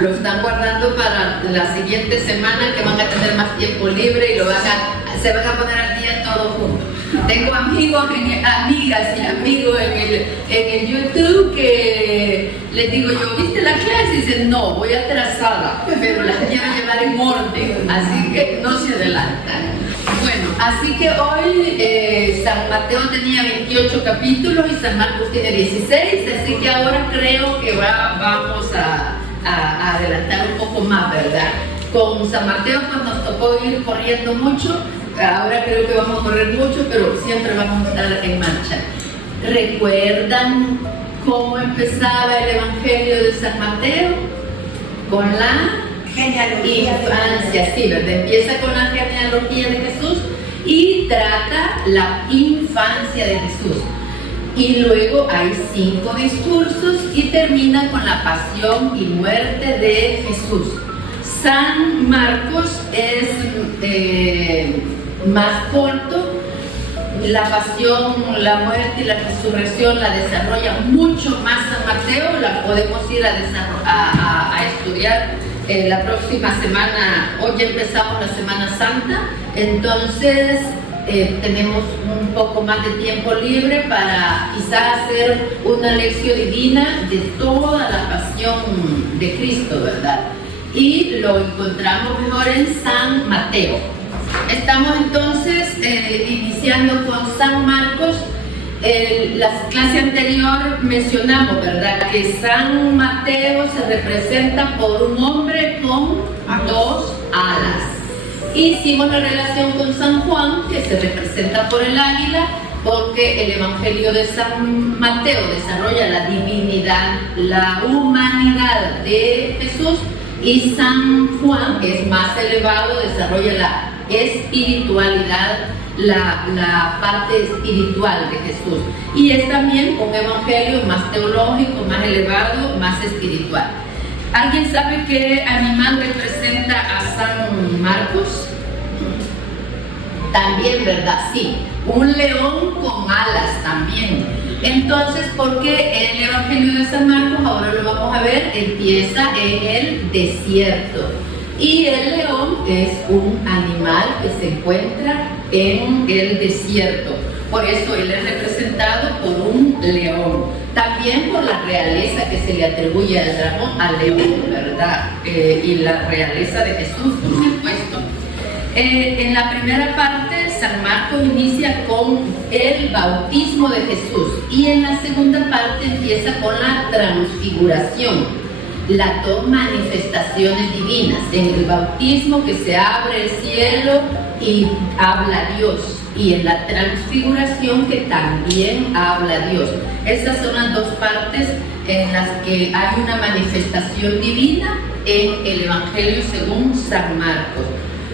Lo están guardando para la siguiente semana, que van a tener más tiempo libre y se van a poner al día todos juntos. Tengo amigas y amigos en el YouTube que les digo yo, ¿viste la clase? Y dicen, no, voy atrasada, pero las quiero llevar en orden, así que no se adelantan. Bueno, así que hoy San Mateo tenía 28 capítulos y San Marcos tiene 16, así que ahora creo que vamos a adelantar un poco más, ¿verdad? Con San Mateo pues nos tocó ir corriendo mucho, ahora creo que vamos a correr mucho, pero siempre vamos a estar en marcha. ¿Recuerdan cómo empezaba el Evangelio de San Mateo? Con la genealogía infancia, sí, ¿verdad? Empieza con la genealogía de Jesús y trata la infancia de Jesús. Y luego hay 5 discursos y termina con la pasión y muerte de Jesús. San Marcos es más corto. La pasión, la muerte y la resurrección la desarrolla mucho más San Mateo. La podemos ir a estudiar la próxima semana. Hoy ya empezamos la Semana Santa, entonces tenemos un poco más de tiempo libre para quizás hacer una lección divina de toda la pasión de Cristo, ¿verdad? Y lo encontramos mejor en San Mateo. Estamos entonces iniciando con San Marcos. La clase anterior mencionamos, ¿verdad?, que San Mateo se representa por un hombre con 2 alas. Hicimos la relación con San Juan, que se representa por el águila, porque el Evangelio de San Mateo desarrolla la divinidad, la humanidad de Jesús, y San Juan, que es más elevado, desarrolla la espiritualidad, la parte espiritual de Jesús, y es también un evangelio más teológico, más elevado, más espiritual. ¿Alguien sabe qué animal representa a San Marcos? También, ¿verdad? Sí, un león con alas también. Entonces, ¿por qué el evangelio de San Marcos, ahora lo vamos a ver, empieza en el desierto? Y el león es un animal que se encuentra en el desierto. Por eso él es representado por un león. También por la realeza que se le atribuye al dragón, al león, ¿verdad? Y la realeza de Jesús, por supuesto. En la primera parte, San Marcos inicia con el bautismo de Jesús. Y en la segunda parte empieza con la transfiguración. Las 2 manifestaciones divinas, en el bautismo que se abre el cielo y habla Dios, y en la transfiguración que también habla Dios. Esas son las 2 partes en las que hay una manifestación divina en el Evangelio según San Marcos.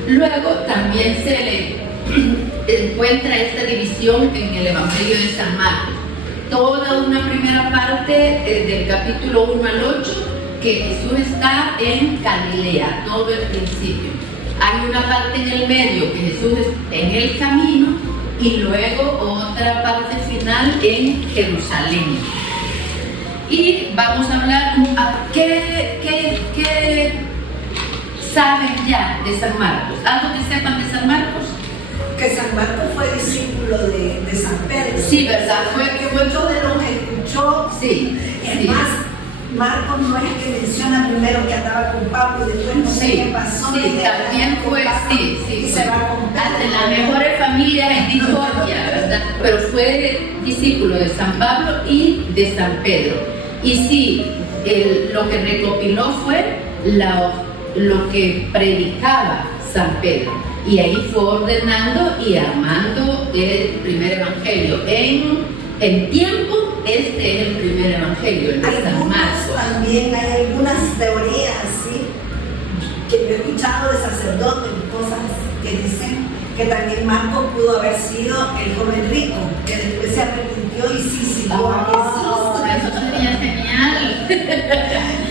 Luego también se le encuentra esta división en el Evangelio de San Marcos. Toda una primera parte del capítulo 1 al 8, que Jesús está en Galilea, todo el principio. Hay una parte en el medio que Jesús está en el camino, y luego otra parte final en Jerusalén. Y vamos a hablar ¿qué saben ya de San Marcos? ¿Algo que sepan de San Marcos? Que San Marcos fue discípulo de San Pedro. Sí, ¿verdad? Muchos de los escuchó. Sí. Es más, Marcos no es el que menciona primero que andaba con Pablo y después no sé qué pasó. Sí, también fue, sí. Y se va con Pedro. De las mejores familias en discordia, ¿verdad? Pero fue discípulo de San Pablo y de San Pedro. Y sí, lo que recopiló fue lo que predicaba San Pedro. Y ahí fue ordenando y armando el primer evangelio. En tiempo, este es el primer evangelio, el de San Marcos. También hay algunas teorías, ¿sí?, que yo he escuchado de sacerdotes y cosas que dicen que también Marcos pudo haber sido el joven rico, que después se arrepintió y sí siguió a Jesús. Eso sería genial.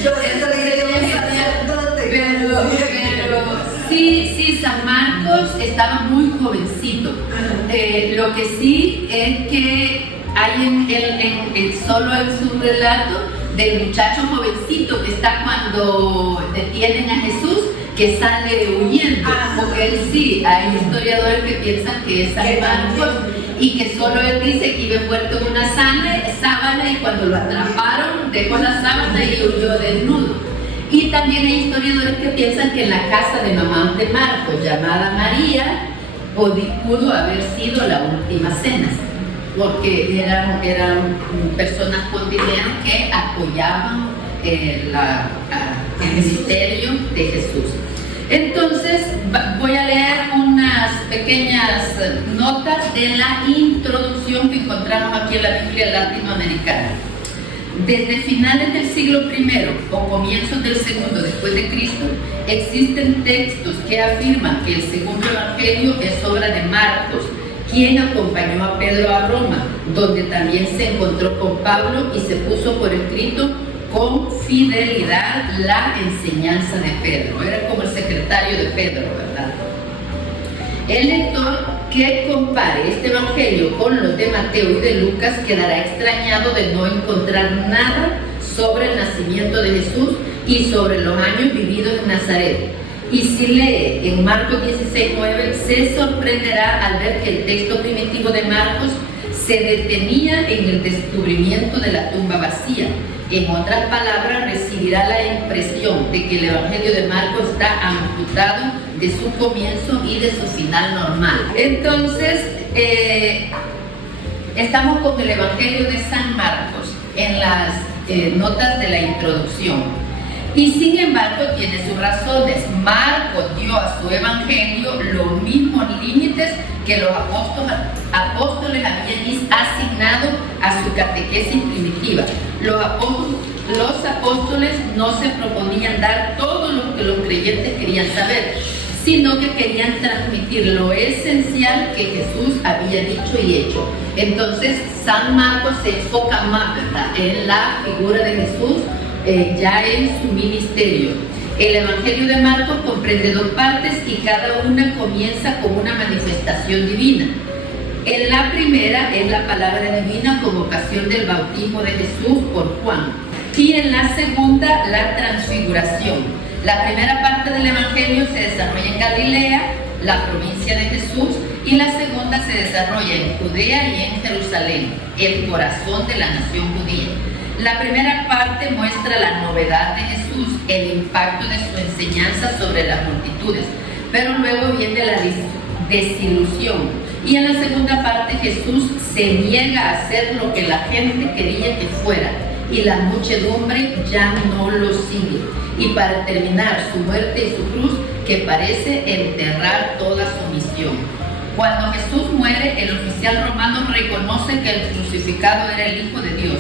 Yo eso le diría a un sacerdote. Pero sí, San Marcos estaba muy jovencito. Lo que sí es que hay solo en su relato del muchacho jovencito que está cuando detienen a Jesús, que sale huyendo. Porque él sí, hay historiadores que piensan que es San Marcos y que solo él dice que iba envuelto en una sábana y cuando lo atraparon dejó la sábana y huyó desnudo. Y también hay historiadores que piensan que en la casa de mamá de Marcos, llamada María, pudo haber sido la última cena, porque eran personas con dinero que apoyaban el ministerio de Jesús. Entonces voy a leer unas pequeñas notas de la introducción que encontramos aquí en la Biblia latinoamericana. Desde finales del siglo I o comienzos del segundo después de Cristo, existen textos que afirman que el segundo evangelio es obra de Marcos, quien acompañó a Pedro a Roma, donde también se encontró con Pablo y se puso por escrito con fidelidad la enseñanza de Pedro. Era como el secretario de Pedro, ¿verdad? El lector que compare este evangelio con los de Mateo y de Lucas quedará extrañado de no encontrar nada sobre el nacimiento de Jesús y sobre los años vividos en Nazaret. Y si lee en Marcos 16:9, se sorprenderá al ver que el texto primitivo de Marcos se detenía en el descubrimiento de la tumba vacía. En otras palabras, recibirá la impresión de que el Evangelio de Marcos está amputado de su comienzo y de su final normal. Entonces, estamos con el Evangelio de San Marcos en las notas de la introducción. Y sin embargo, tiene sus razones. Marcos dio a su Evangelio los mismos límites que los apóstoles habían asignado a su catequesis primitiva. Los apóstoles no se proponían dar todo lo que los creyentes querían saber, sino que querían transmitir lo esencial que Jesús había dicho y hecho. Entonces, San Marcos se enfoca más, ¿verdad?, en la figura de Jesús, ya en su ministerio. El Evangelio de Marcos comprende dos partes y cada una comienza con una manifestación divina. En la primera es la palabra divina como ocasión del bautismo de Jesús por Juan. Y en la segunda, la transfiguración. La primera parte del Evangelio se desarrolla en Galilea, la provincia de Jesús, y la segunda se desarrolla en Judea y en Jerusalén, el corazón de la nación judía. La primera parte muestra la novedad de Jesús, el impacto de su enseñanza sobre las multitudes, pero luego viene la desilusión. Y en la segunda parte Jesús se niega a hacer lo que la gente quería que fuera, y la muchedumbre ya no lo sigue. Y para terminar, su muerte y su cruz, que parece enterrar toda su misión. Cuando Jesús muere, el oficial romano reconoce que el crucificado era el Hijo de Dios.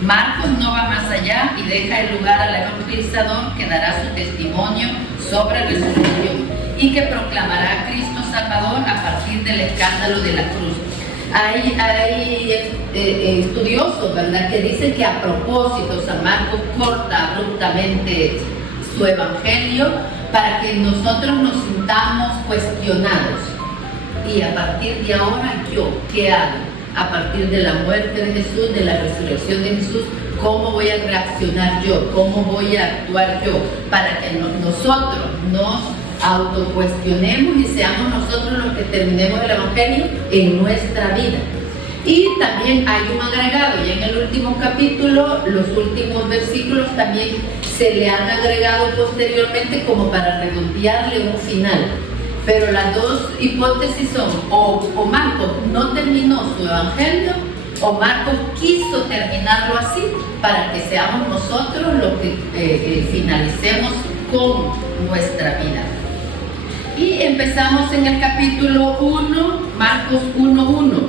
Marcos no va más allá y deja el lugar al evangelizador que dará su testimonio sobre resurrección y que proclamará a Cristo Salvador a partir del escándalo de la cruz. Hay estudiosos, ¿verdad?, que dicen que a propósito San Marcos corta abruptamente su evangelio para que nosotros nos sintamos cuestionados. Y a partir de ahora, ¿yo qué hago? A partir de la muerte de Jesús, de la resurrección de Jesús, ¿cómo voy a reaccionar yo? ¿Cómo voy a actuar yo? Para que nosotros nos autocuestionemos y seamos nosotros los que terminemos el Evangelio en nuestra vida. Y también hay un agregado, y en el último capítulo, los últimos versículos también se le han agregado posteriormente como para redondearle un final. Pero las dos hipótesis son, o Marcos no terminó su evangelio, o Marcos quiso terminarlo así para que seamos nosotros los que finalicemos con nuestra vida. Y empezamos en el capítulo 1, Marcos 1:1.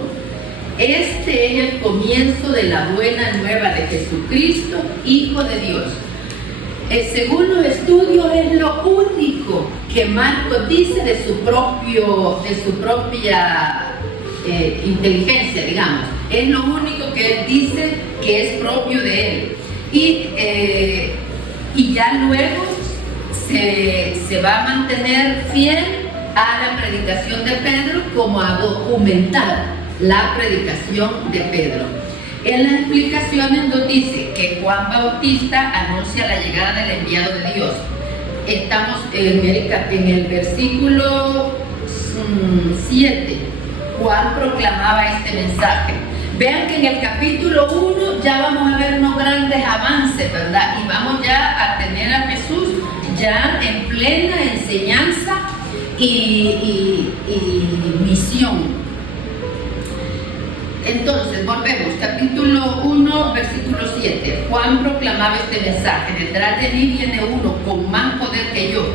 Este es el comienzo de la buena nueva de Jesucristo, Hijo de Dios. Según los estudios, es lo único que Marcos dice de su propia inteligencia, digamos. Es lo único que él dice que es propio de él. Y ya luego se va a mantener fiel a la predicación de Pedro, como a documentar la predicación de Pedro. En las explicaciones nos dice que Juan Bautista anuncia la llegada del enviado de Dios. Estamos en el versículo 7. Juan proclamaba este mensaje. Vean que en el capítulo 1 ya vamos a ver unos grandes avances, ¿verdad? Y vamos ya a tener a Jesús ya en plena enseñanza y misión. Entonces, volvemos, capítulo 1, versículo 7. Juan proclamaba este mensaje: detrás de mí viene uno con más poder que yo.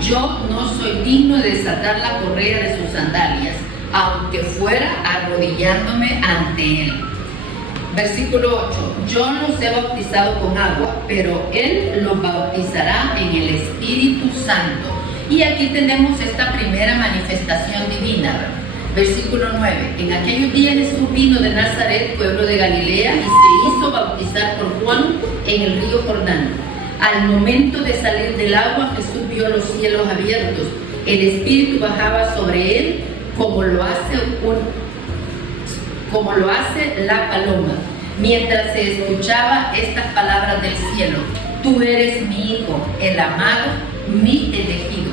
Yo no soy digno de desatar la correa de sus sandalias, aunque fuera arrodillándome ante él. Versículo 8. Yo los he bautizado con agua, pero él los bautizará en el Espíritu Santo. Y aquí tenemos esta primera manifestación divina. Versículo 9. En aquellos días Jesús vino de Nazaret, pueblo de Galilea, y se hizo bautizar por Juan en el río Jordán. Al momento de salir del agua, Jesús vio los cielos abiertos. El Espíritu bajaba sobre él como lo hace la paloma. Mientras se escuchaba estas palabras del cielo: tú eres mi Hijo, el amado, mi elegido.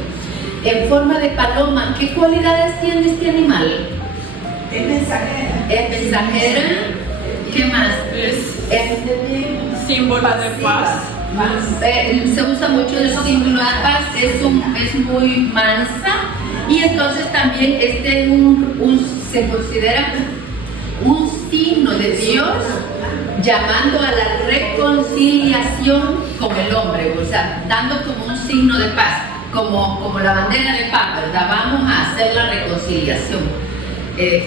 En forma de paloma, ¿qué cualidades tiene este animal? Es mensajera. Es mensajera. ¿Qué más? Es símbolo de paz. Se usa mucho el símbolo de paz. Es muy mansa. Y entonces también se considera un signo de Dios llamando a la reconciliación con el hombre, o sea, dando como un signo de paz, como la bandera de paz, ¿verdad? Vamos a hacer la reconciliación.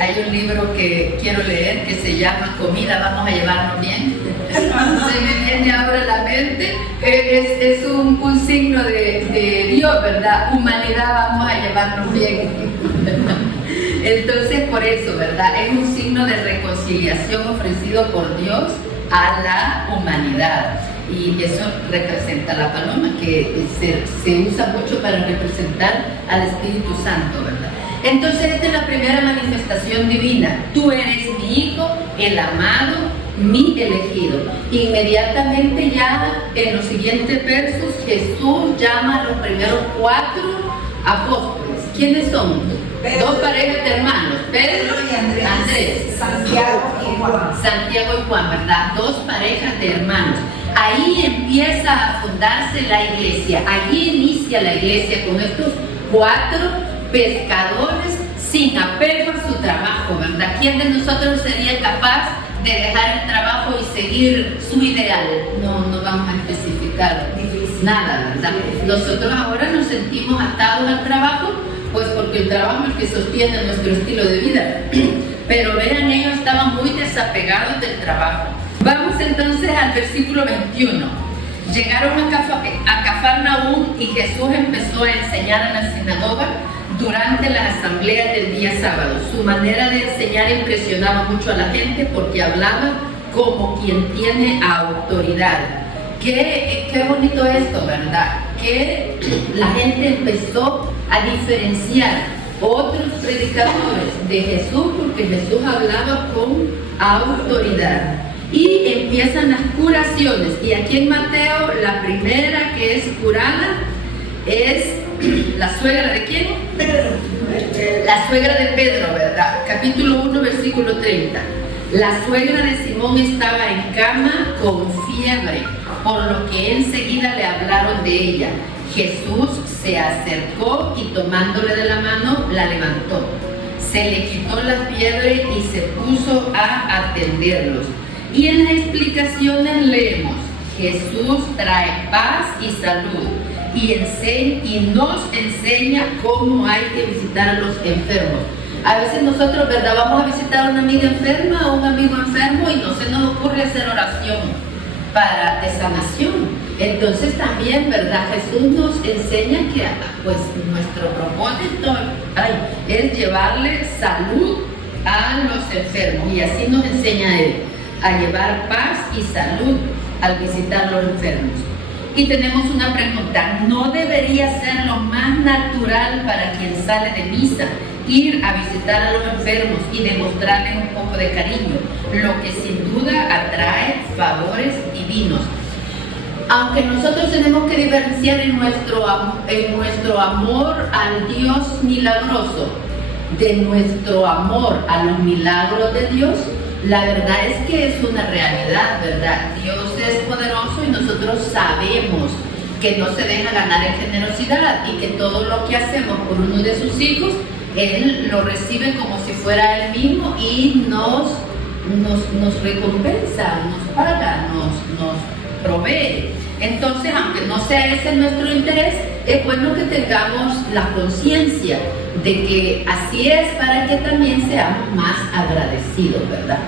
Hay un libro que quiero leer que se llama Comida, vamos a llevarnos bien. Se me viene ahora a la mente, es un signo de Dios, ¿verdad? Humanidad, vamos a llevarnos bien. Entonces, por eso, ¿verdad? Es un signo de reconciliación ofrecido por Dios a la humanidad. Y eso representa la paloma, que se usa mucho para representar al Espíritu Santo, ¿verdad? Entonces, esta es la primera manifestación divina. Tú eres mi Hijo, el amado, mi elegido. Inmediatamente ya en los siguientes versos, Jesús llama a los primeros 4 apóstoles. ¿Quiénes son? Pedro. 2 parejas de hermanos, Pedro y Andrés. Santiago y Juan. Santiago y Juan, ¿verdad? 2 parejas de hermanos. Ahí empieza a fundarse la iglesia. Allí inicia la iglesia con estos 4 pescadores sin apego a su trabajo, ¿verdad? ¿Quién de nosotros sería capaz de dejar el trabajo y seguir su ideal? No vamos a especificar nada, ¿verdad? Nosotros ahora nos sentimos atados al trabajo, pues porque el trabajo es el que sostiene nuestro estilo de vida. Pero vean, ellos estaban muy desapegados del trabajo. Vamos entonces al versículo 21. Llegaron a Cafarnaúm y Jesús empezó a enseñar en la sinagoga durante las asambleas del día sábado. Su manera de enseñar impresionaba mucho a la gente porque hablaba como quien tiene autoridad. Qué bonito esto, ¿verdad? Que la gente empezó a diferenciar otros predicadores de Jesús porque Jesús hablaba con autoridad. Y empiezan las curaciones. Y aquí en Mateo, la primera que es curada es la suegra de ¿quién? Pedro. La suegra de Pedro, ¿verdad? Capítulo 1, versículo 30. La suegra de Simón estaba en cama con fiebre, por lo que enseguida le hablaron de ella. Jesús se acercó y tomándole de la mano, la levantó. Se le quitó la fiebre y se puso a atenderlos. Y en las explicaciones leemos: Jesús trae paz y salud y nos enseña cómo hay que visitar a los enfermos. A veces nosotros, ¿verdad?, vamos a visitar a una amiga enferma o un amigo enfermo y no se nos ocurre hacer oración de sanación. Entonces también, ¿verdad?, Jesús nos enseña que pues nuestro propósito es llevarle salud a los enfermos, y así nos enseña Él a llevar paz y salud al visitar a los enfermos. Y tenemos una pregunta: ¿no debería ser lo más natural para quien sale de misa ir a visitar a los enfermos y demostrarles un poco de cariño, lo que sin duda atrae favores divinos. Aunque nosotros tenemos que diferenciar en nuestro amor al Dios milagroso de nuestro amor a los milagros de Dios, la verdad es que es una realidad, ¿verdad? Dios es poderoso y nosotros sabemos que no se deja ganar en generosidad y que todo lo que hacemos por uno de sus hijos, Él lo recibe como si fuera Él mismo y nos recompensa, nos paga, nos provee. Entonces, aunque no sea ese nuestro interés, es bueno que tengamos la conciencia de que así es para que también seamos más agradecidos, ¿verdad?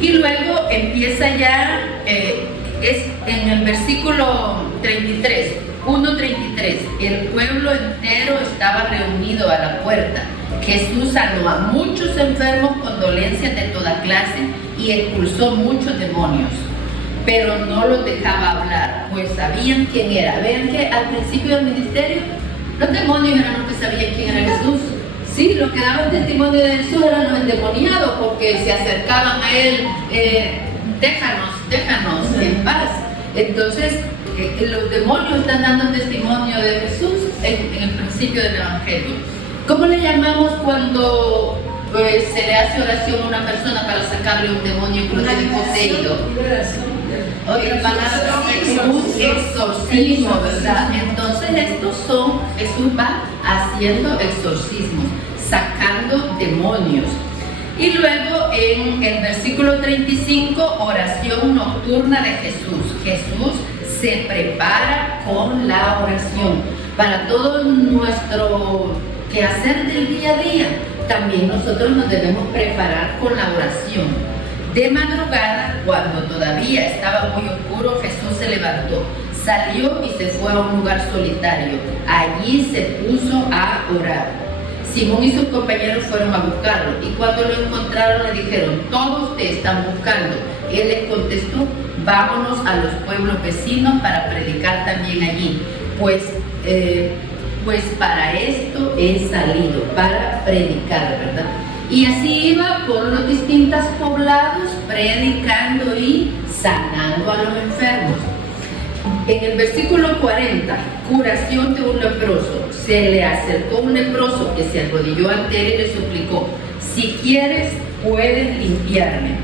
Y luego empieza ya, es en el versículo 33, 1:33, el pueblo entero estaba reunido a la puerta. Jesús sanó a muchos enfermos con dolencias de toda clase y expulsó muchos demonios, pero no los dejaba hablar, pues sabían quién era. Vean que al principio del ministerio, los demonios eran los que sabían quién era Jesús. Sí, los que daban testimonio de Jesús eran los endemoniados, porque se acercaban a Él, déjanos en paz. Entonces, los demonios están dando testimonio de Jesús en el principio del Evangelio. ¿Cómo le llamamos cuando se le hace oración a una persona para sacarle un demonio que lo tiene poseído? Otra palabra, un exorcismo, ¿verdad? Entonces Jesús va haciendo exorcismos, sacando demonios. Y luego en el versículo 35, oración nocturna de Jesús. Jesús se prepara con la oración para todo nuestro quehacer del día a día. También nosotros nos debemos preparar con la oración. De madrugada, cuando todavía estaba muy oscuro, Jesús se levantó, salió y se fue a un lugar solitario. Allí se puso a orar. Simón y sus compañeros fueron a buscarlo, y cuando lo encontraron le dijeron: todos te están buscando. Él les contestó: vámonos a los pueblos vecinos para predicar también allí, pues para esto he salido, para predicar, ¿verdad? Y así iba por los distintos poblados, predicando y sanando a los enfermos. En el versículo 40, curación de un leproso. Se le acercó un leproso que se arrodilló ante él y le suplicó: si quieres, puedes limpiarme.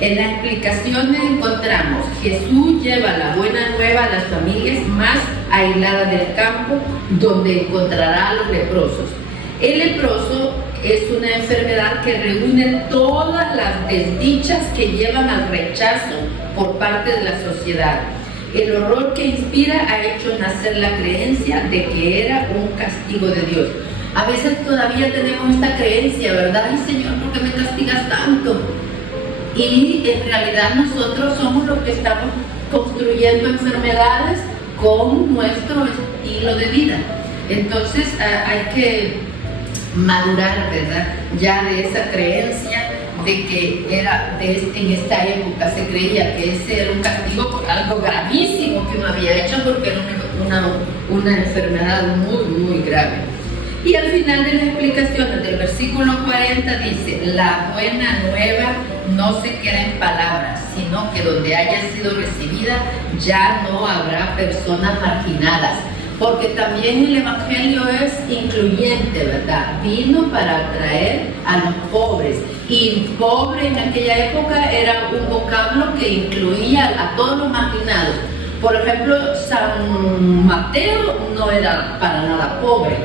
En las explicaciones encontramos: Jesús lleva la buena nueva a las familias más aisladas del campo, donde encontrará a los leprosos. El leproso es una enfermedad que reúne todas las desdichas que llevan al rechazo por parte de la sociedad. El horror que inspira ha hecho nacer la creencia de que era un castigo de Dios. A veces todavía tenemos esta creencia, ¿verdad? Ay, Señor, ¿por qué me castigas tanto? Y en realidad nosotros somos los que estamos construyendo enfermedades con nuestro estilo de vida. Entonces hay que madurar, ¿verdad? Ya de esa creencia de que en esta época se creía que ese era un castigo por algo gravísimo que uno había hecho, porque era una enfermedad muy, muy grave. Y al final de las explicaciones del versículo 40 dice: la buena nueva no se queda en palabras, sino que donde haya sido recibida ya no habrá personas marginadas. Porque también el Evangelio es incluyente, ¿verdad? Vino para atraer a los pobres. Y pobre en aquella época era un vocablo que incluía a todos los marginados. Por ejemplo, San Mateo no era para nada pobre,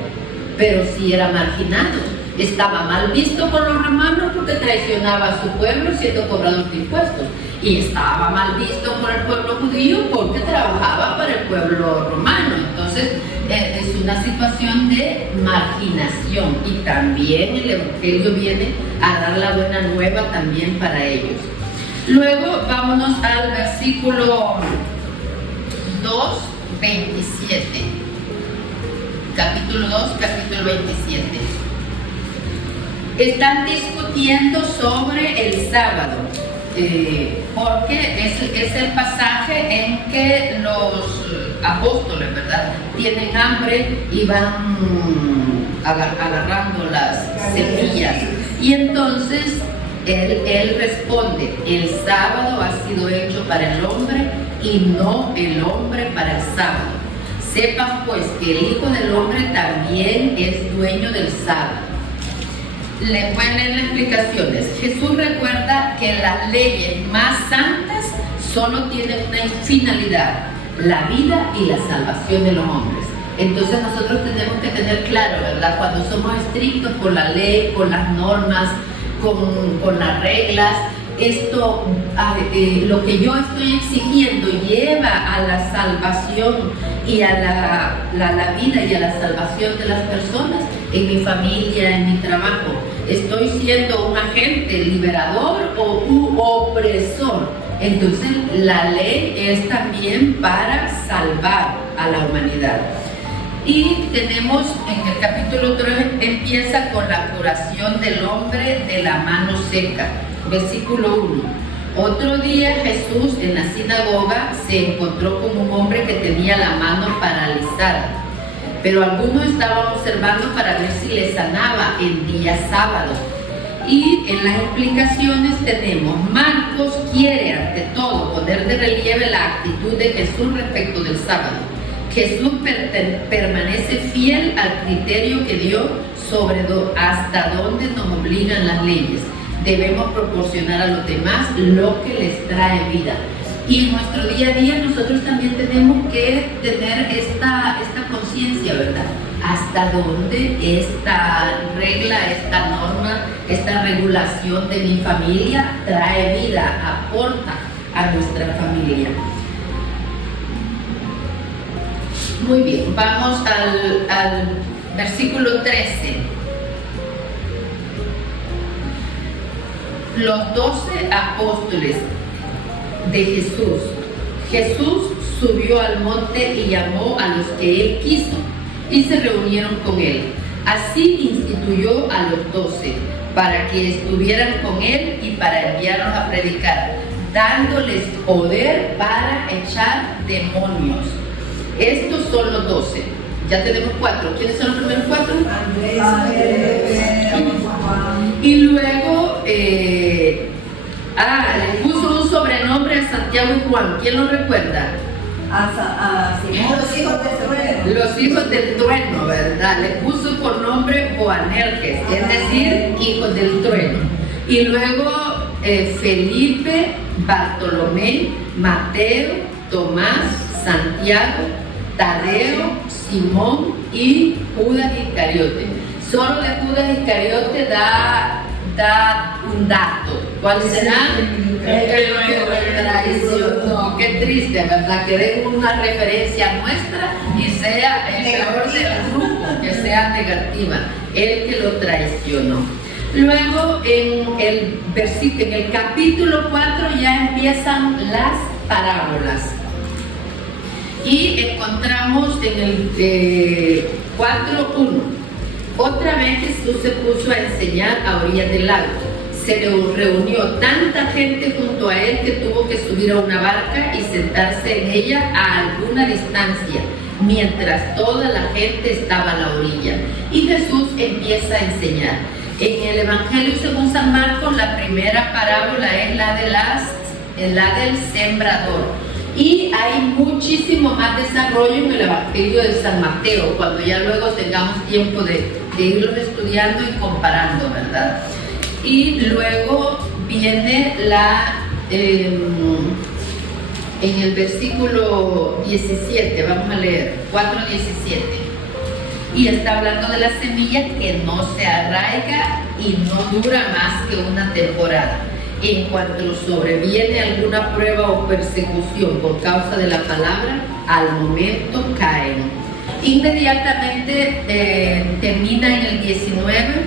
pero sí era marginado. Estaba mal visto por los romanos porque traicionaba a su pueblo siendo cobrador de impuestos. Y estaba mal visto por el pueblo judío porque trabajaba para el pueblo romano. Entonces es una situación de marginación, y también el Evangelio viene a dar la buena nueva también para ellos. Luego vámonos al versículo 2, 27. Capítulo 2, capítulo 27. Están discutiendo sobre el sábado. porque es el pasaje en que los apóstoles, ¿verdad?, tienen hambre y van agarrando las semillas. Y entonces él responde: el sábado ha sido hecho para el hombre y no el hombre para el sábado. Sepan pues que el Hijo del Hombre también es dueño del sábado. Le pueden leer las explicaciones. Jesús recuerda que las leyes más santas solo tienen una finalidad: la vida y la salvación de los hombres. Entonces nosotros tenemos que tener claro, ¿verdad?, cuando somos estrictos con la ley, con las normas, con las reglas, esto, lo que yo estoy exigiendo lleva a la salvación y a la vida y a la salvación de las personas en mi familia, en mi trabajo. ¿Estoy siendo un agente liberador o un opresor? Entonces la ley es también para salvar a la humanidad. Y tenemos en el capítulo 3, empieza con la curación del hombre de la mano seca. Versículo 1. Otro día Jesús en la sinagoga se encontró con un hombre que tenía la mano paralizada, pero algunos estaban observando para ver si le sanaba en día sábado. Y en las explicaciones tenemos: Marcos quiere ante todo poner de relieve la actitud de Jesús respecto del sábado. Jesús permanece fiel al criterio que dio sobre hasta dónde nos obligan las leyes. Debemos proporcionar a los demás lo que les trae vida. Y en nuestro día a día nosotros también tenemos que tener esta conciencia, ¿verdad? Hasta dónde esta regla, esta norma, esta regulación de mi familia trae vida, aporta a nuestra familia. Muy bien, vamos al versículo 13. Los 12 apóstoles de Jesús. Jesús subió al monte y llamó a los que él quiso y se reunieron con él. Así instituyó a los 12 para que estuvieran con él y para enviarlos a predicar, dándoles poder para echar demonios. Estos son los 12. Ya tenemos 4. ¿Quiénes son los primeros 4? Y luego le puso un sobrenombre a Santiago y Juan. ¿Quién lo recuerda? Los hijos del trueno. Los hijos del trueno, ¿verdad? Le puso por nombre Boanerges, es decir, hijos del trueno. Y luego Felipe, Bartolomé, Mateo, Tomás, Santiago, Tadeo, Simón y Judas Iscariote. Solo de Judas Iscariote da un dato. ¿Cuál será? El que traicionó. Qué triste, ¿verdad? Que den una referencia nuestra y sea el peor del grupo, que sea negativa. El que lo traicionó. Luego en el capítulo 4 ya empiezan las parábolas. Y encontramos en el 4:1. Otra vez Jesús se puso a enseñar a orillas del lago. Se reunió tanta gente junto a él que tuvo que subir a una barca y sentarse en ella a alguna distancia, mientras toda la gente estaba a la orilla. Y Jesús empieza a enseñar. En el Evangelio según San Marcos, la primera parábola es la del sembrador. Y hay muchísimo más desarrollo en el Evangelio de San Mateo, cuando ya luego tengamos tiempo de irlos estudiando y comparando, ¿verdad? Y luego viene en el versículo 17, vamos a leer, 4:17. Y está hablando de la semilla que no se arraiga y no dura más que una temporada. En cuanto sobreviene alguna prueba o persecución por causa de la palabra, al momento caen. Inmediatamente termina en el 19,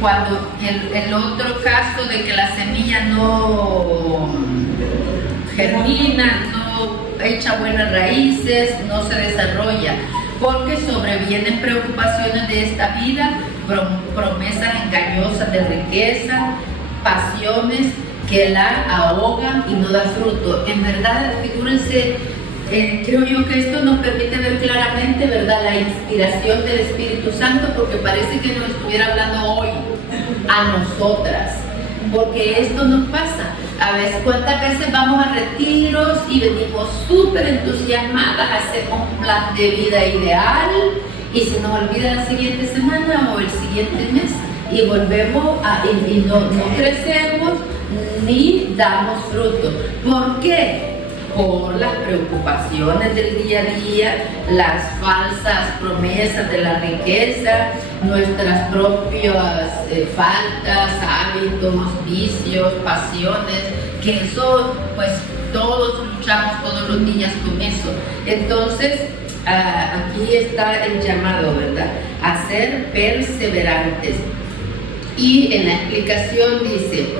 cuando el otro caso de que la semilla no germina, no echa buenas raíces, no se desarrolla, porque sobrevienen preocupaciones de esta vida, promesas engañosas de riqueza, pasiones que la ahogan y no da fruto. En verdad, figúrense, creo yo que esto nos permite ver claramente, ¿verdad?, la inspiración del Espíritu Santo, porque parece que nos estuviera hablando hoy a nosotras, porque esto nos pasa. A veces, ¿cuántas veces vamos a retiros y venimos súper entusiasmadas, hacemos un plan de vida ideal y se nos olvida la siguiente semana o el siguiente mes y volvemos y no crecemos ni damos fruto? ¿Por qué? Por las preocupaciones del día a día, las falsas promesas de la riqueza, nuestras propias faltas, hábitos, vicios, pasiones, que eso, pues todos luchamos todos los días con eso. Entonces, aquí está el llamado, ¿verdad?, a ser perseverantes. Y en la explicación dice,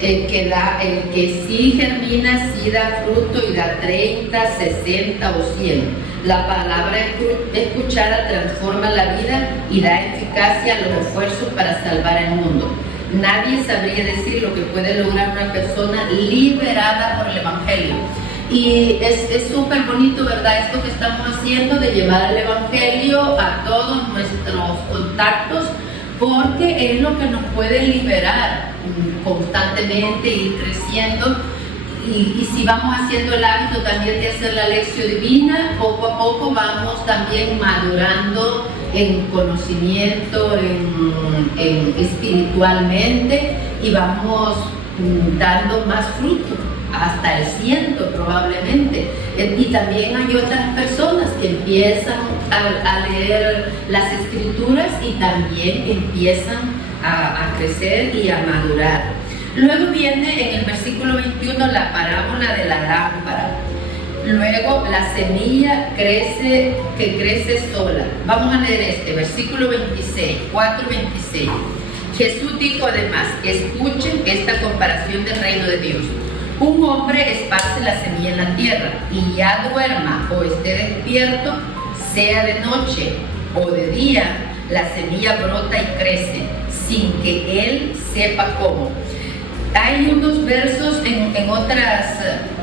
el que sí germina, sí da fruto y da 30, 60 o 100. La palabra escuchada transforma la vida y da eficacia a los esfuerzos para salvar el mundo. Nadie sabría decir lo que puede lograr una persona liberada por el Evangelio. Y es súper bonito, ¿verdad?, esto que estamos haciendo de llevar el Evangelio a todos nuestros contactos, porque es lo que nos puede liberar constantemente, ir creciendo. Y si vamos haciendo el hábito también de hacer la lección divina, poco a poco vamos también madurando en conocimiento, en espiritualmente, y vamos dando más fruto, hasta el 100 probablemente. Y también hay otras personas que empiezan a leer las escrituras y también empiezan a crecer y a madurar. Luego viene en el versículo 21 la parábola de la lámpara. Luego la semilla que crece sola. Vamos a leer versículo 26, 4:26. Jesús dijo además, escuchen esta comparación del reino de Dios. Un hombre esparce la semilla en la tierra y ya duerma o esté despierto, sea de noche o de día, la semilla brota y crece, sin que él sepa cómo. Hay unos versos en otras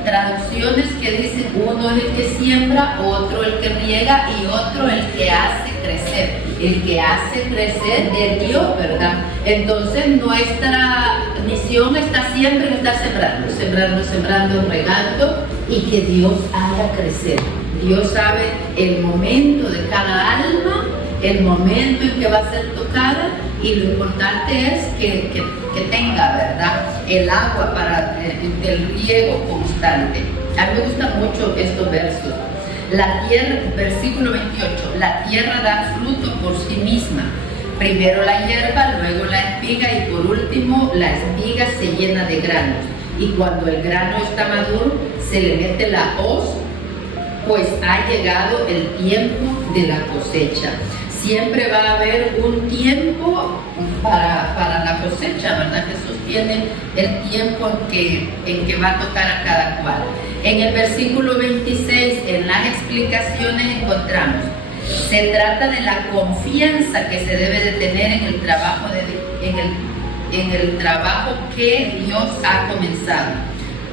traducciones que dicen, uno es el que siembra, otro el que riega y otro el que hace crecer. El que hace crecer es Dios, ¿verdad? Entonces nuestra misión está siempre en estar sembrando, regando, y que Dios haga crecer. Dios sabe el momento de cada alma, el momento en que va a ser tocada, y lo importante es que tenga, ¿verdad?, el agua para el riego constante. A mí me gustan mucho estos versos. La tierra, versículo 28, la tierra da fruto por sí misma. Primero la hierba, luego la espiga y por último la espiga se llena de granos. Y cuando el grano está maduro, se le mete la hoz, pues ha llegado el tiempo de la cosecha. Siempre va a haber un tiempo para la cosecha, ¿verdad? Jesús tiene el tiempo en que va a tocar a cada cual. En el versículo 26, en las explicaciones encontramos, se trata de la confianza que se debe de tener en el trabajo, en el trabajo que Dios ha comenzado.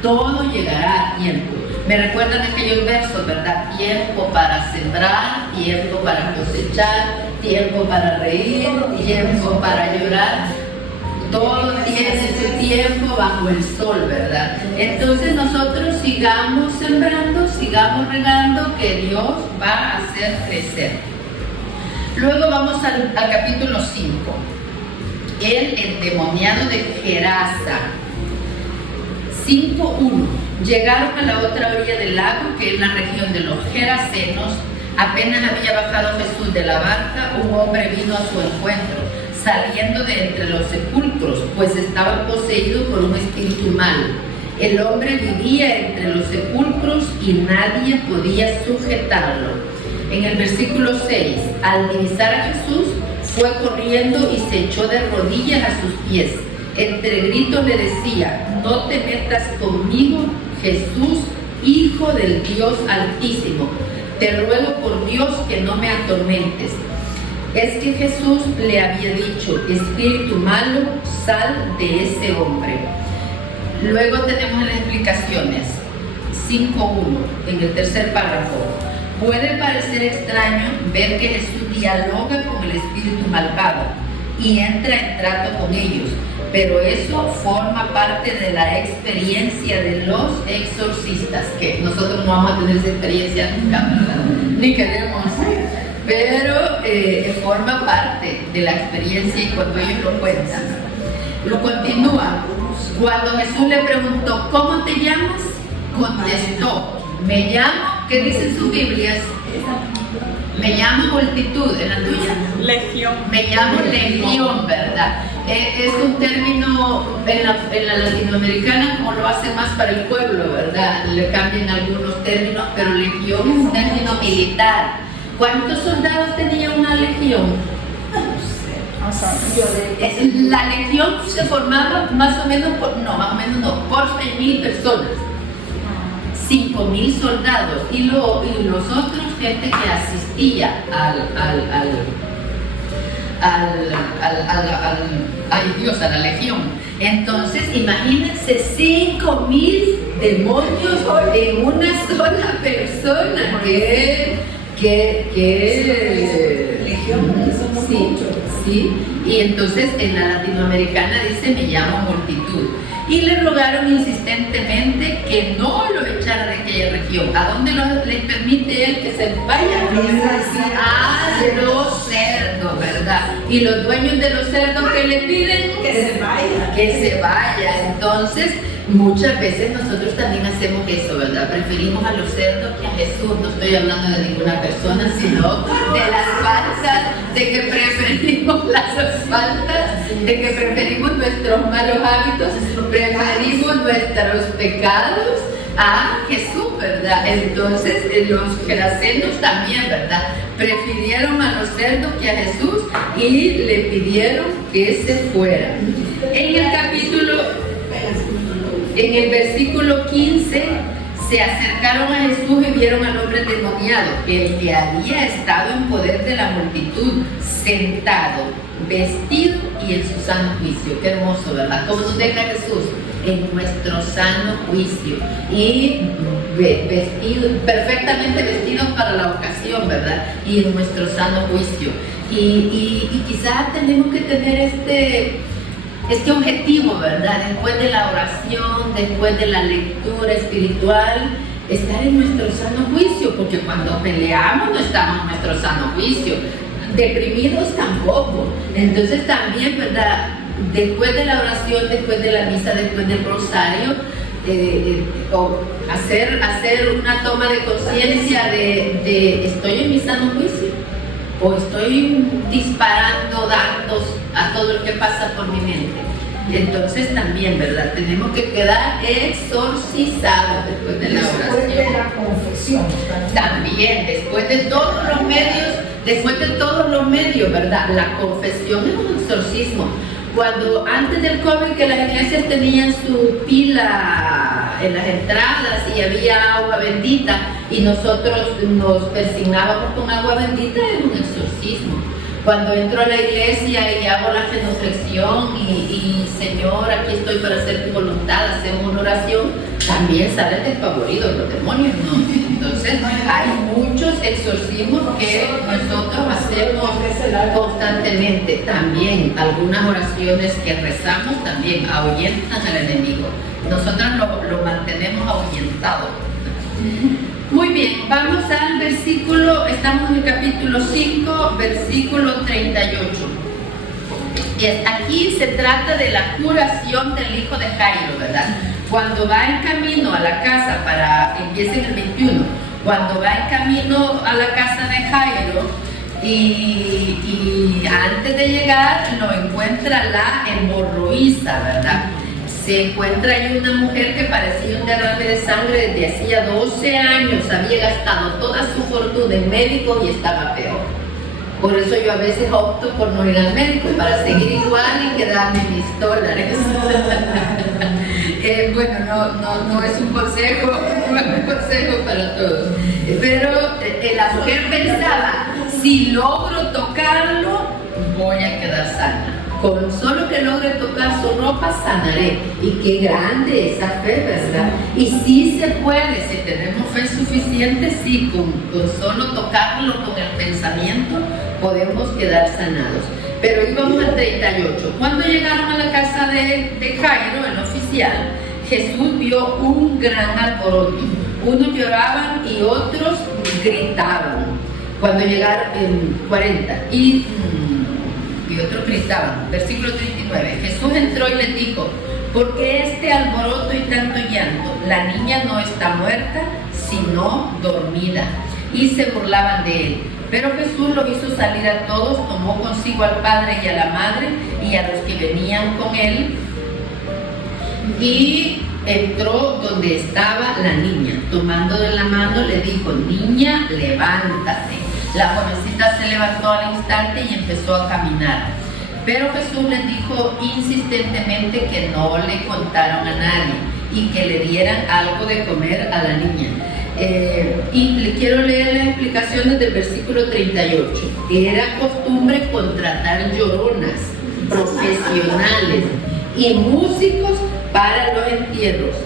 Todo llegará a tiempo. Me recuerdan aquellos versos, ¿verdad? Tiempo para sembrar, tiempo para cosechar, tiempo para reír, tiempo para llorar. Todo tiene ese tiempo bajo el sol, ¿verdad? Entonces nosotros sigamos sembrando, sigamos regando, que Dios va a hacer crecer. Luego vamos al capítulo 5. El endemoniado de Gerasa. 5:1. Llegaron a la otra orilla del lago, que es la región de los Gerasenos. Apenas había bajado Jesús de la barca, un hombre vino a su encuentro, saliendo de entre los sepulcros, pues estaba poseído por un espíritu malo. El hombre vivía entre los sepulcros y nadie podía sujetarlo. En el versículo 6, al divisar a Jesús, fue corriendo y se echó de rodillas a sus pies. Entre gritos le decía, no te metas conmigo, Jesús, Hijo del Dios Altísimo. Te ruego por Dios que no me atormentes. Es que Jesús le había dicho, espíritu malo, sal de ese hombre. Luego tenemos las explicaciones. 5.1, en el tercer párrafo. Puede parecer extraño ver que Jesús dialoga con el espíritu malvado y entra en trato con ellos, pero eso forma parte de la experiencia de los exorcistas, que nosotros no vamos a tener esa experiencia nunca, ¿verdad? Ni queremos, pero forma parte de la experiencia y cuando ellos lo cuentan. Lo continúa. Cuando Jesús le preguntó, ¿cómo te llamas?, contestó, me llamo, ¿qué dicen sus Biblias? Me llamo multitud, ¿en la tuya? Legión. Me llamo legión, ¿verdad? Es un término en la latinoamericana, como lo hacen más para el pueblo, ¿verdad? Le cambian algunos términos, pero legión es un término militar. ¿Cuántos soldados tenía una legión? La legión se formaba más o menos por 6.000 personas. 5.000 soldados y los otros gente que asistía a la legión. Entonces imagínense 5.000 demonios en una sola persona. Legión, somos muchos. Sí, y entonces en la latinoamericana dice me llamo multitud. Y le rogaron insistentemente que no lo echara de aquella región. ¿A dónde les permite él que se vaya? A los cerdos, ¿verdad? Y los dueños de los cerdos, ¿qué le piden? Que se vaya. Que se vaya. Entonces, muchas veces nosotros también hacemos eso, ¿verdad? Preferimos a los cerdos que a Jesús. No estoy hablando de ninguna persona, sino de las faltas, de que preferimos las faltas, de que preferimos nuestros malos hábitos, preferimos nuestros pecados a Jesús, ¿verdad? Entonces los gerasenos también, ¿verdad? Prefirieron a los cerdos que a Jesús y le pidieron que se fuera. En el versículo 15, se acercaron a Jesús y vieron al hombre endemoniado, el que había estado en poder de la multitud, sentado, vestido y en su sano juicio. Qué hermoso, ¿verdad? ¿Cómo nos deja Jesús? En nuestro sano juicio y vestido, perfectamente vestidos para la ocasión, ¿verdad? Y en nuestro sano juicio. Y quizás tenemos que tener este objetivo, ¿verdad? Después de la oración, después de la lectura espiritual, estar en nuestro sano juicio, porque cuando peleamos no estamos en nuestro sano juicio, deprimidos tampoco. Entonces también, ¿verdad? Después de la oración, después de la misa, después del rosario, hacer una toma de conciencia de ¿estoy en mi sano juicio? ¿O estoy disparando dardos a todo lo que pasa por mi mente? Y entonces también, ¿verdad? Tenemos que quedar exorcizados después de la oración. Después de la confesión. También, después de todos los medios, ¿verdad? La confesión es un exorcismo. Cuando antes del COVID, que las iglesias tenían su pila en las entradas y había agua bendita y nosotros nos persignábamos con agua bendita, era un exorcismo. Cuando entro a la iglesia y hago la genuflexión y Señor, aquí estoy para hacer tu voluntad, hacemos una oración, también salen despavoridos los demonios, ¿no? Entonces hay muchos exorcismos que nosotros hacemos constantemente. También algunas oraciones que rezamos también ahuyentan al enemigo. Nosotros lo mantenemos ahuyentado. Muy bien, vamos al versículo, estamos en el capítulo 5, versículo 38. Y aquí se trata de la curación del hijo de Jairo, ¿verdad? Cuando va en camino a la casa, empieza en el 21, cuando va en camino a la casa de Jairo y antes de llegar lo encuentra la hemorroísa, ¿verdad? Se encuentra ahí una mujer que parecía un derrame de sangre desde hacía 12 años, había gastado toda su fortuna en médicos y estaba peor. Por eso yo a veces opto por no ir al médico, para seguir igual y quedarme mis dólares. Bueno, no es un consejo, no es un consejo para todos. Pero la mujer pensaba, si logro tocarlo, voy a quedar sana. con solo que logre tocar su ropa sanaré. Y qué grande esa fe, ¿verdad? Y sí se puede, si tenemos fe suficiente, sí, con solo tocarlo con el pensamiento podemos quedar sanados. Pero íbamos al 38. Cuando llegaron a la casa de Jairo, el oficial, Jesús vio un gran alboroto. Unos lloraban y otros gritaban. Cuando llegaron en 40 y otros gritaban. Versículo 39. Jesús entró y les dijo: ¿por qué este alboroto y tanto llanto? La niña no está muerta, sino dormida. Y se burlaban de él. Pero Jesús lo hizo salir a todos, tomó consigo al padre y a la madre y a los que venían con él, y entró donde estaba la niña. Tomando de la mano le dijo: niña, levántate. La jovencita se levantó al instante y empezó a caminar. Pero Jesús les dijo insistentemente que no le contaron a nadie y que le dieran algo de comer a la niña. Y le quiero leer las explicaciones del versículo 38. Era costumbre contratar lloronas profesionales y músicos para los entierros.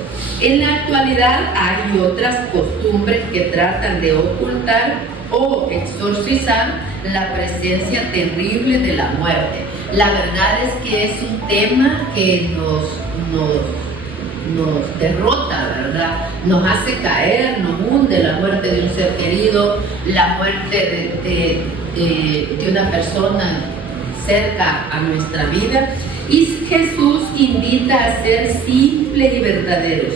En la actualidad hay otras costumbres que tratan de ocultar o exorcizar la presencia terrible de la muerte. La verdad es que es un tema que nos derrota, ¿verdad? Nos hace caer, nos hunde la muerte de un ser querido, la muerte de una persona cerca a nuestra vida. Y Jesús invita a ser simples y verdaderos,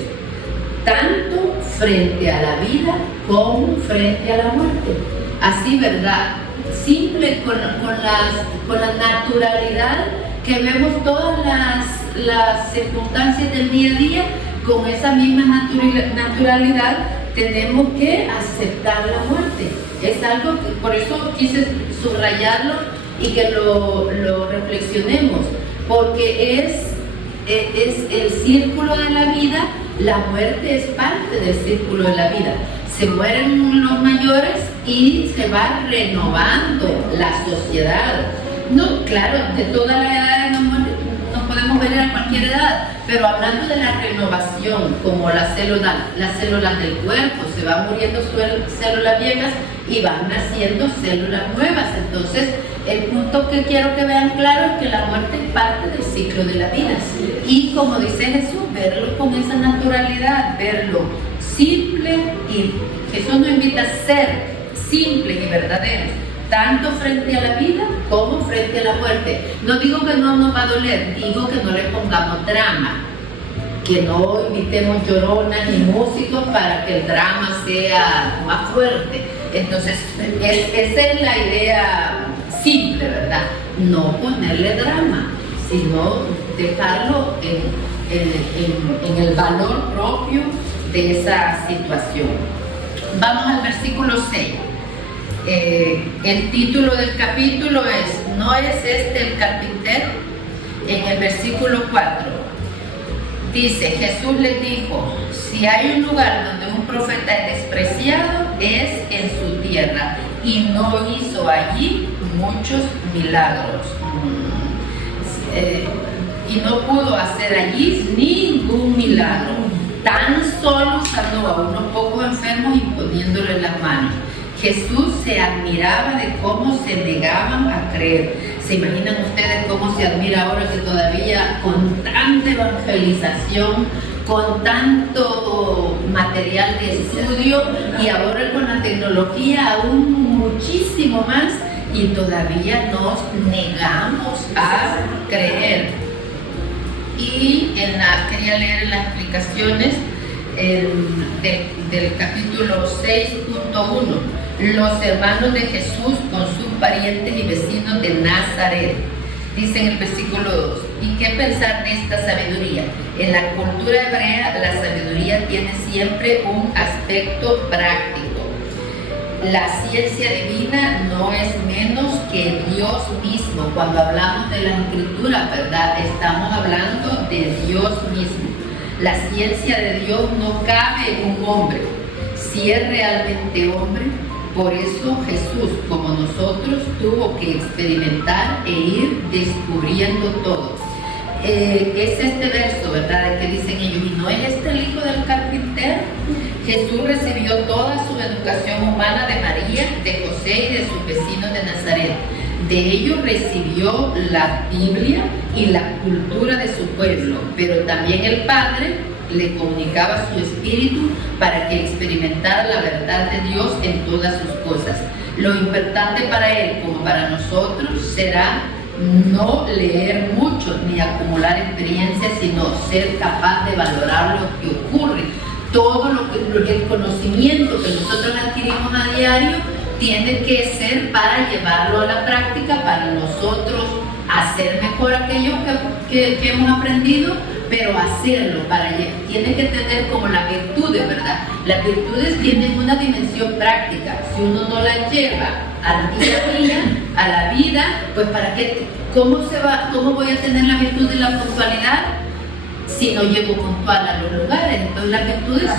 tanto frente a la vida como frente a la muerte. Así, ¿verdad? Simple con la naturalidad que vemos todas las circunstancias del día a día. Con esa misma naturalidad tenemos que aceptar la muerte. Es algo que, por eso quise subrayarlo y que lo reflexionemos, porque es el círculo de la vida. La muerte es parte del círculo de la vida. Se mueren los mayores y se va renovando la sociedad. No, claro, de todas las edades nos podemos ver a cualquier edad, pero hablando de la renovación, como las células del cuerpo, se van muriendo células viejas y van naciendo células nuevas. Entonces, el punto que quiero que vean claro es que la muerte es parte del ciclo de la vida. Y como dice Jesús, verlo con esa naturalidad, verlo simple, y Jesús nos invita a ser simples y verdaderos, tanto frente a la vida como frente a la muerte. No digo que no nos va a doler, digo que no le pongamos drama, que no invitemos lloronas ni músicos para que el drama sea más fuerte. Entonces, esa es la idea simple, ¿verdad? No ponerle drama, sino dejarlo en el valor propio de esa situación. Vamos al versículo 6. El título del capítulo es ¿no es este el carpintero? En el versículo 4 dice: Jesús les dijo: si hay un lugar donde un profeta es despreciado, es en su tierra, y no hizo allí muchos milagros. Y no pudo hacer allí ningún milagro, tan solo sanó a unos pocos enfermos imponiéndoles las manos. Jesús se admiraba de cómo se negaban a creer. ¿Se imaginan ustedes cómo se admira ahora que todavía con tanta evangelización, con tanto material de estudio y ahora con la tecnología aún muchísimo más, y todavía nos negamos a creer? Y quería leer las explicaciones del capítulo 6.1. Los hermanos de Jesús con sus parientes y vecinos de Nazaret. Dice en el versículo 2: ¿y qué pensar de esta sabiduría? En la cultura hebrea, la sabiduría tiene siempre un aspecto práctico. La ciencia divina no es menos que Dios mismo. Cuando hablamos de la escritura, ¿verdad? Estamos hablando de Dios mismo. La ciencia de Dios no cabe en un hombre. Si es realmente hombre, Por eso Jesús, como nosotros, tuvo que experimentar e ir descubriendo todo. Es este verso, ¿verdad?, de que dicen ellos, ¿y no es este el hijo del carpintero? Jesús recibió toda su educación humana de María, de José y de sus vecinos de Nazaret. De ellos recibió la Biblia y la cultura de su pueblo, pero también el Padre le comunicaba su espíritu para que experimentara la verdad de Dios en todas sus cosas. Lo importante para él, como para nosotros, será no leer mucho ni acumular experiencia, sino ser capaz de valorar lo que ocurre. Todo el conocimiento que nosotros adquirimos a diario tiene que ser para llevarlo a la práctica, para nosotros hacer mejor aquello que hemos aprendido, pero hacerlo, tiene que tener como las virtudes, ¿verdad? Las virtudes tienen una dimensión práctica. Si uno no las lleva al día a día, a la vida, pues ¿para qué? ¿Cómo voy a tener la virtud de la puntualidad si no llego puntual a los lugares? Entonces las virtudes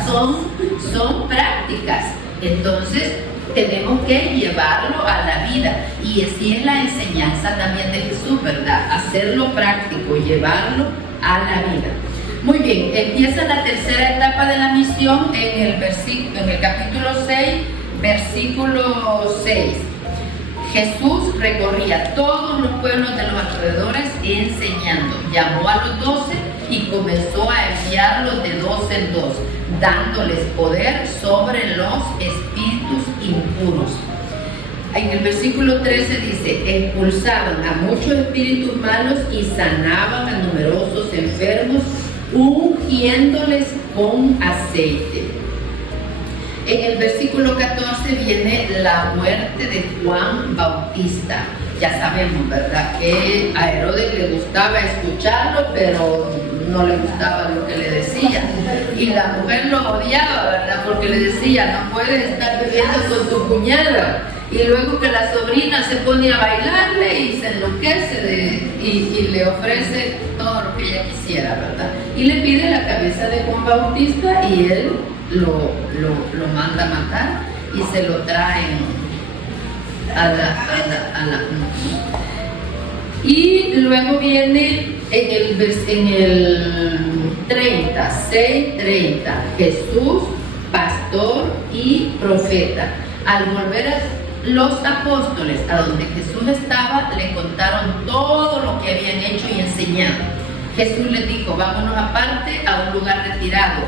son prácticas. Entonces tenemos que llevarlo a la vida, y así es la enseñanza también de Jesús, ¿verdad? Hacerlo práctico, llevarlo a la vida. Muy bien, empieza la tercera etapa de la misión en el capítulo 6, versículo 6. Jesús recorría todos los pueblos de los alrededores enseñando. Llamó a los 12 y comenzó a enviarlos de 2 en 2, dándoles poder sobre los espíritus impuros. En el versículo 13 dice, expulsaban a muchos espíritus malos y sanaban a numerosos enfermos, ungiéndoles con aceite. En el versículo 14 viene la muerte de Juan Bautista. Ya sabemos, ¿verdad?, que a Herodes le gustaba escucharlo, pero no le gustaba lo que le decía. Y la mujer lo odiaba, ¿verdad?, porque le decía, no puedes estar viviendo con tu cuñada. Y luego que la sobrina se pone a bailarle y se enloquece y le ofrece todo lo que ella quisiera, ¿verdad? Y le pide la cabeza de Juan Bautista y él lo manda a matar y se lo traen a la y luego viene en el 6:30, Jesús, pastor y profeta. Al volver a los apóstoles a donde Jesús estaba, le contaron todo lo que habían hecho y enseñado. Jesús les dijo, vámonos aparte a un lugar retirado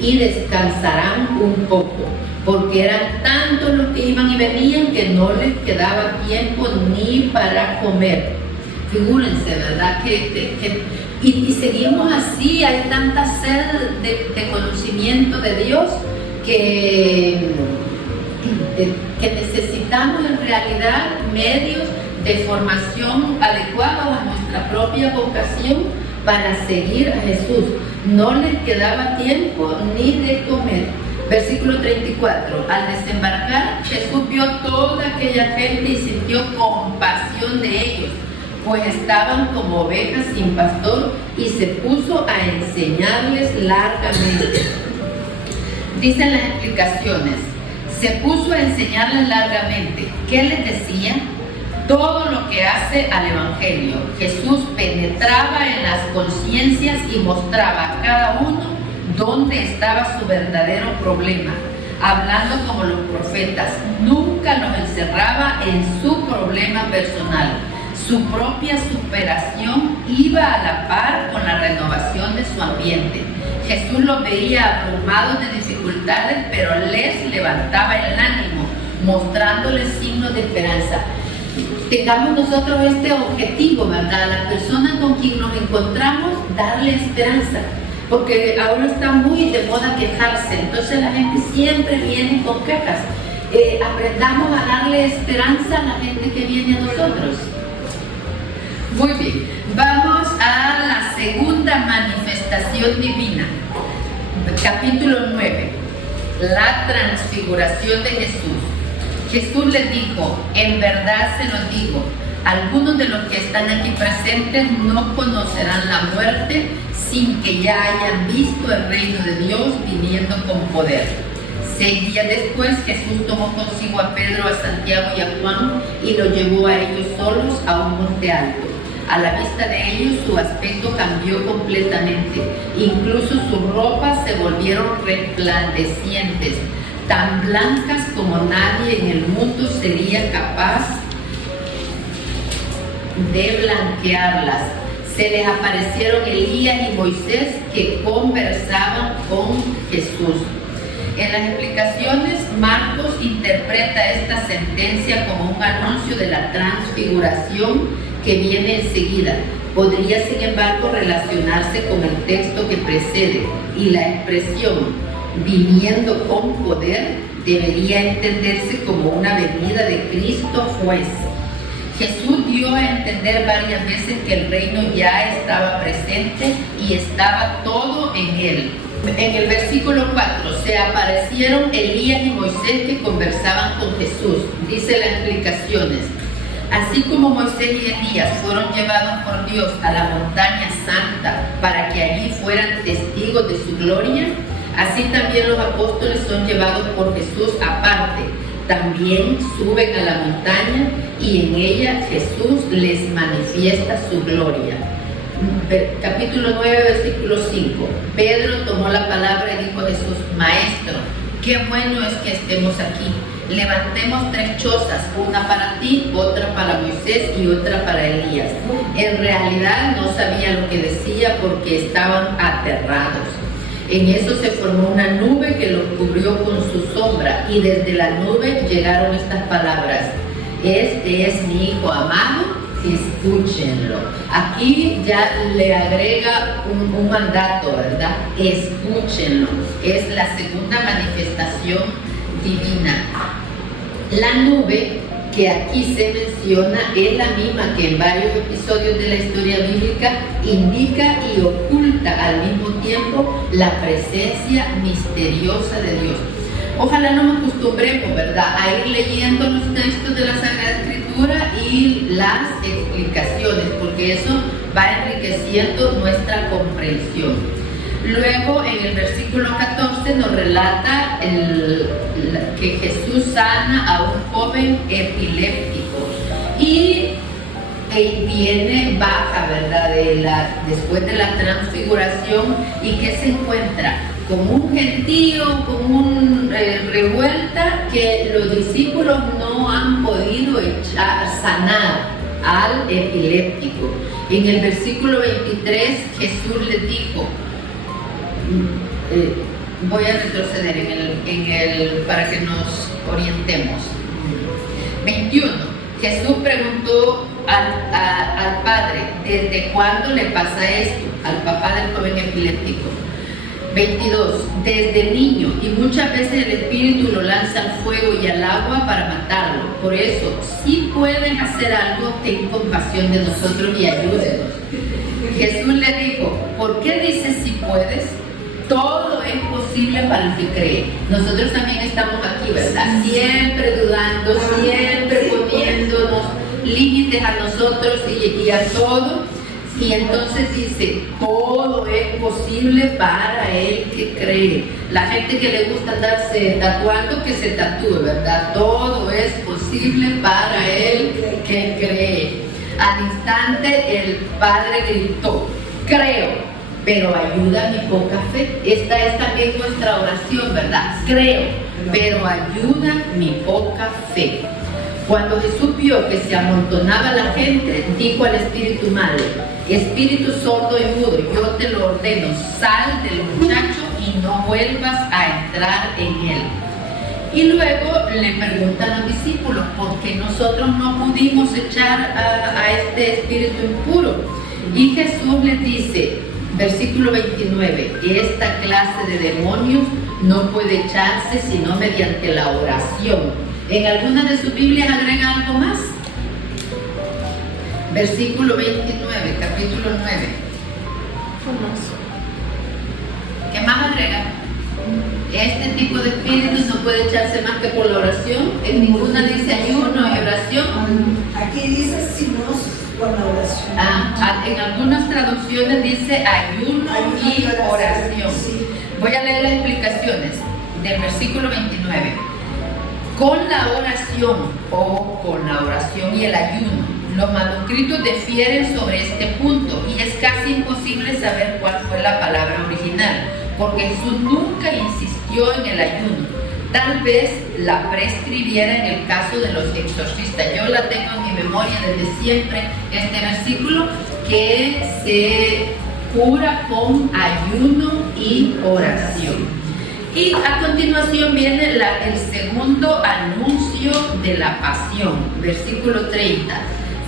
y descansarán un poco, porque eran tantos los que iban y venían que no les quedaba tiempo ni para comer. Figúrense, ¿verdad? Y seguimos así, hay tanta sed de conocimiento de Dios que necesitamos en realidad medios de formación adecuados a nuestra propia vocación para seguir a Jesús. No les quedaba tiempo ni de comer. Versículo 34. Al desembarcar, Jesús vio toda aquella gente y sintió compasión de ellos, pues estaban como ovejas sin pastor, y se puso a enseñarles largamente. Dicen las explicaciones, se puso a enseñarles largamente. ¿Qué les decía? Todo lo que hace al Evangelio. Jesús penetraba en las conciencias y mostraba a cada uno dónde estaba su verdadero problema, hablando como los profetas. Nunca los encerraba en su problema personal. Su propia superación iba a la par con la renovación de su ambiente. Jesús los veía abrumados de dificultades, pero les levantaba el ánimo, mostrándoles signos de esperanza. Tengamos nosotros este objetivo, ¿verdad? A las personas con quien nos encontramos, darle esperanza, porque ahora está muy de moda quejarse, entonces la gente siempre viene con quejas. Aprendamos a darle esperanza a la gente que viene a nosotros. Muy bien, vamos a la segunda manifestación divina, capítulo 9, la transfiguración de Jesús. Jesús les dijo, en verdad se los digo, algunos de los que están aquí presentes no conocerán la muerte sin que ya hayan visto el reino de Dios viniendo con poder. 6 días después, Jesús tomó consigo a Pedro, a Santiago y a Juan y los llevó a ellos solos a un monte alto. A la vista de ellos su aspecto cambió completamente, incluso sus ropas se volvieron resplandecientes, tan blancas como nadie en el mundo sería capaz de blanquearlas. Se les aparecieron Elías y Moisés que conversaban con Jesús. En las explicaciones, Marcos interpreta esta sentencia como un anuncio de la transfiguración que viene enseguida. Podría, sin embargo, relacionarse con el texto que precede, y la expresión viniendo con poder debería entenderse como una venida de Cristo juez. Jesús dio a entender varias veces que el reino ya estaba presente y estaba todo en él. En el versículo 4, se aparecieron Elías y Moisés que conversaban con Jesús. Dice las explicaciones: así como Moisés y Elías fueron llevados por Dios a la montaña santa para que allí fueran testigos de su gloria, así también los apóstoles son llevados por Jesús aparte. También suben a la montaña y en ella Jesús les manifiesta su gloria. Capítulo 9, versículo 5. Pedro tomó la palabra y dijo a Jesús: Maestro, qué bueno es que estemos aquí. Levantemos 3 chozas, una para ti, otra para Moisés y otra para Elías. En realidad no sabía lo que decía porque estaban aterrados. En eso se formó una nube que los cubrió con su sombra, y desde la nube llegaron estas palabras: este es mi hijo amado, escúchenlo. Aquí ya le agrega un mandato, ¿verdad? Escúchenlo. Es la segunda manifestación divina. La nube que aquí se menciona es la misma que en varios episodios de la historia bíblica indica y oculta al mismo tiempo la presencia misteriosa de Dios. Ojalá no nos acostumbremos, ¿verdad?, a ir leyendo los textos de la Sagrada Escritura y las explicaciones, porque eso va enriqueciendo nuestra comprensión. Luego, en el versículo 14 nos relata que Jesús sana a un joven epiléptico y baja, ¿verdad?, después de la transfiguración, y que se encuentra con un gentío, con una revuelta que los discípulos no han podido sanar al epiléptico. En el versículo 23 Jesús les dijo, voy a retroceder para que nos orientemos. 21. Jesús preguntó al padre: ¿desde cuándo le pasa esto? Al papá del joven epiléptico. 22. Desde niño, y muchas veces el espíritu lo lanza al fuego y al agua para matarlo. Por eso, si puedes hacer algo, ten compasión de nosotros y ayúdenos. Jesús le dijo: ¿por qué dices si puedes? Todo es posible para el que cree. Nosotros también estamos aquí, ¿verdad? Siempre dudando, siempre poniéndonos límites a nosotros y a todo. Y entonces dice, todo es posible para el que cree. La gente que le gusta andarse tatuando, que se tatúe, ¿verdad? Todo es posible para el que cree. Al instante el padre gritó: creo, pero ayuda mi poca fe. Esta es también nuestra oración, ¿verdad? Creo, pero ayuda mi poca fe. Cuando Jesús vio que se amontonaba la gente, dijo al espíritu malo: espíritu sordo y mudo, yo te lo ordeno, sal del muchacho y no vuelvas a entrar en él. Y luego le preguntan a los discípulos: ¿por qué nosotros no pudimos echar a este espíritu impuro? Y Jesús les dice, versículo 29, esta clase de demonios no puede echarse sino mediante la oración. En algunas de sus Biblias agrega algo más. Versículo 29, capítulo 9. ¿Qué más agrega? Este tipo de espíritus no puede echarse más que por la oración. En ninguna dice ayuno y oración. Aquí dice sino por la oración. En algunas traducciones dice ayuno y oración. Sí. Voy a leer las explicaciones del versículo 29. Con la oración o con la oración y el ayuno, los manuscritos difieren sobre este punto y es casi imposible saber cuál fue la palabra original, porque Jesús nunca insistió en el ayuno. Tal vez la prescribiera en el caso de los exorcistas. Yo la tengo en mi memoria desde siempre, este versículo, que se cura con ayuno y oración. Y a continuación viene el segundo anuncio de la pasión, versículo 30.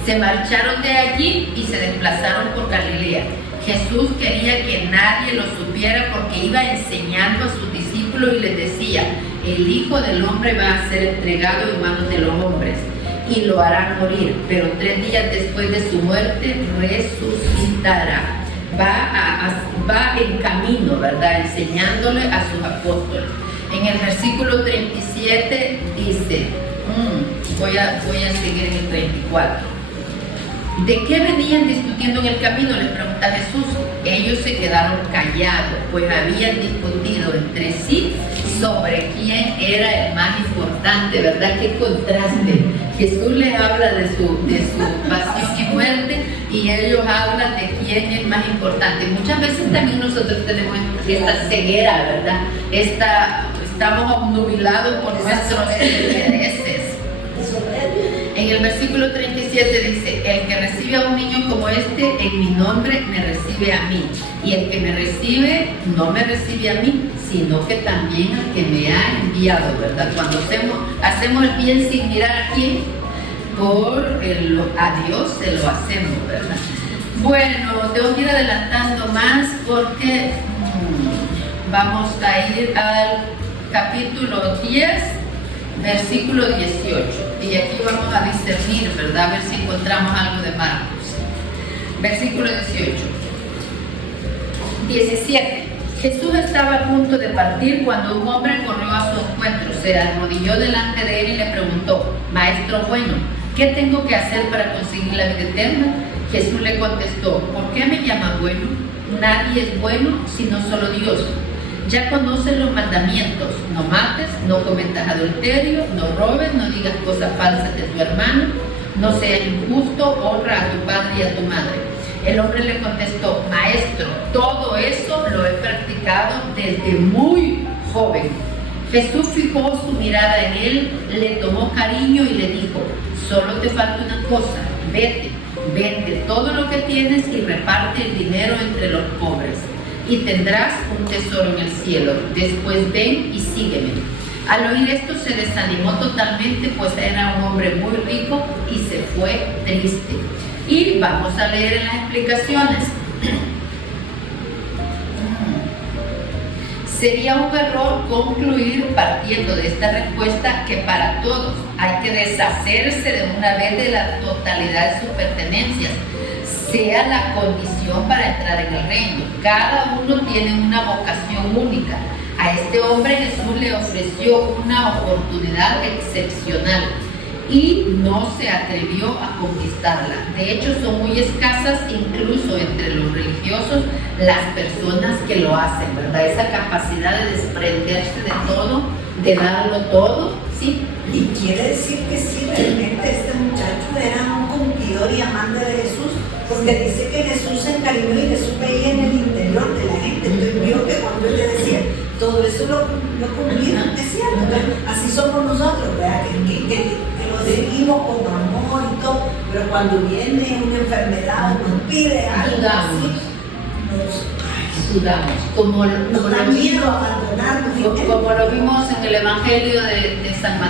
Se marcharon de allí y se desplazaron por Galilea. Jesús quería que nadie lo supiera porque iba enseñando a sus discípulos y les decía: el Hijo del Hombre va a ser entregado en manos de los hombres y lo harán morir, pero 3 días después de su muerte resucitará. Va en camino, ¿verdad? Enseñándole a sus apóstoles. En el versículo 37 dice, voy a seguir en el 34. ¿De qué venían discutiendo en el camino?, les pregunta Jesús. Ellos se quedaron callados, pues habían discutido entre sí sobre quién era el más importante, ¿verdad? Qué contraste. Jesús les habla de su pasión y muerte y ellos hablan de quién es más importante. Muchas veces también nosotros tenemos esta ceguera, ¿verdad? Estamos obnubilados por nuestros intereses. En el versículo 37 dice: el que recibe a un niño como este en mi nombre me recibe a mí, y el que me recibe no me recibe a mí, sino que también al que me ha enviado, ¿verdad? Cuando hacemos el bien sin mirar a quién, a Dios se lo hacemos, ¿verdad? Bueno, tengo que ir adelantando más porque vamos a ir al capítulo 10, versículo 18. Y aquí vamos a discernir, ¿verdad? A ver si encontramos algo de Marcos. Versículo 17. Jesús estaba a punto de partir cuando un hombre corrió a su encuentro, se arrodilló delante de él y le preguntó: Maestro bueno, ¿qué tengo que hacer para conseguir la vida eterna? Jesús le contestó: ¿por qué me llaman bueno? Nadie es bueno sino solo Dios. Ya conoces los mandamientos: no mates, no cometas adulterio, no robes, no digas cosas falsas de tu hermano, no seas injusto, honra a tu padre y a tu madre. El hombre le contestó: Maestro, todo eso lo he practicado desde muy joven. Jesús fijó su mirada en él, le tomó cariño y le dijo: solo te falta una cosa, vete, vende todo lo que tienes y reparte el dinero entre los pobres, y tendrás un tesoro en el cielo. Después ven y sígueme. Al oír esto se desanimó totalmente, pues era un hombre muy rico y se fue triste. Y vamos a leer en las explicaciones. Sería un error concluir partiendo de esta respuesta que para todos hay que deshacerse de una vez de la totalidad de sus pertenencias, sea la condición para entrar en el reino. Cada uno tiene una vocación única. A este hombre Jesús le ofreció una oportunidad excepcional y no se atrevió a conquistarla. De hecho, son muy escasas, incluso entre los religiosos, las personas que lo hacen, ¿verdad? Esa capacidad de desprenderse de todo, de darlo todo, ¿sí? Y quiere decir que sí, realmente este muchacho era un cumplidor y amante de Jesús, porque dice que Jesús se encariñó y Jesús veía en el interior de la gente. Entonces vio que cuando él le decía, todo eso lo cumplía, es cierto, ¿verdad? Así somos nosotros, ¿verdad? Que lo seguimos con amor y todo, pero cuando viene una enfermedad o nos pide algo así, dudamos, como da miedo abandonarnos. Como lo vimos en el Evangelio de San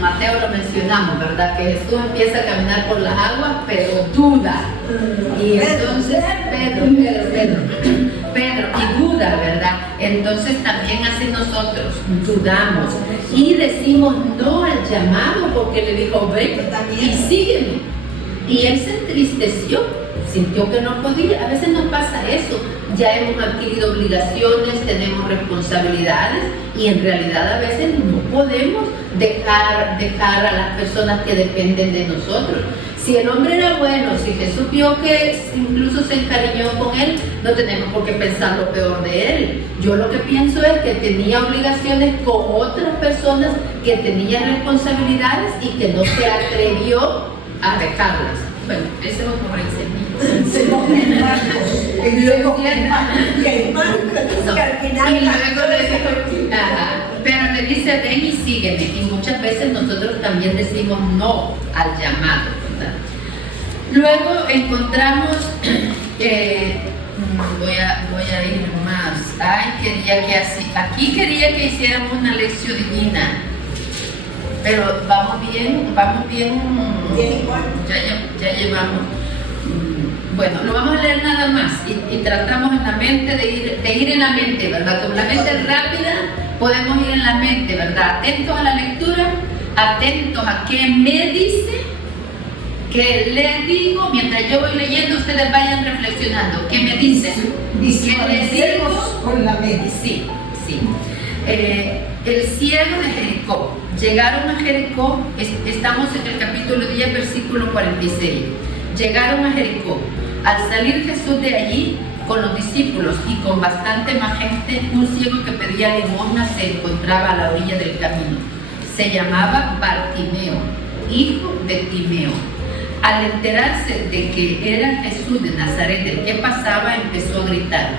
Mateo, lo mencionamos, ¿verdad? Que Jesús empieza a caminar por las aguas, pero duda. Y entonces Pedro y duda, ¿verdad? Entonces también así nosotros dudamos y decimos no al llamado, porque le dijo: ven y sígueme. Y él se entristeció, sintió que no podía. A veces nos pasa eso, ya hemos adquirido obligaciones, tenemos responsabilidades y en realidad a veces no podemos dejar a las personas que dependen de nosotros. Si el hombre era bueno, si Jesús vio que incluso se encariñó con él, no tenemos por qué pensar lo peor de él. Yo lo que pienso es que tenía obligaciones con otras personas, que tenía responsabilidades y que no se atrevió a dejarlas. Bueno, ese es otro enseñamiento. Pero le dice, ven y sígueme. Y muchas veces nosotros también decimos no al llamado, ¿verdad? Luego encontramos, voy a ir más. Aquí quería que hiciéramos una lección divina. Pero vamos bien, ya llevamos. Bueno, lo vamos a leer nada más y tratamos en la mente de ir en la mente, ¿verdad? Con la mente rápida podemos ir en la mente, ¿verdad? Atentos a la lectura, atentos a qué me dice, qué le digo. Mientras yo voy leyendo, ustedes vayan reflexionando. ¿Qué me dice? ¿Qué les digo? Con la mente. Sí. El ciego de Jericó. Llegaron a Jericó, estamos en el capítulo 10, versículo 46. Llegaron a Jericó. Al salir Jesús de allí con los discípulos y con bastante más gente, un ciego que pedía limosna se encontraba a la orilla del camino. Se llamaba Bartimeo, hijo de Timeo. Al enterarse de que era Jesús de Nazaret el que pasaba, empezó a gritar: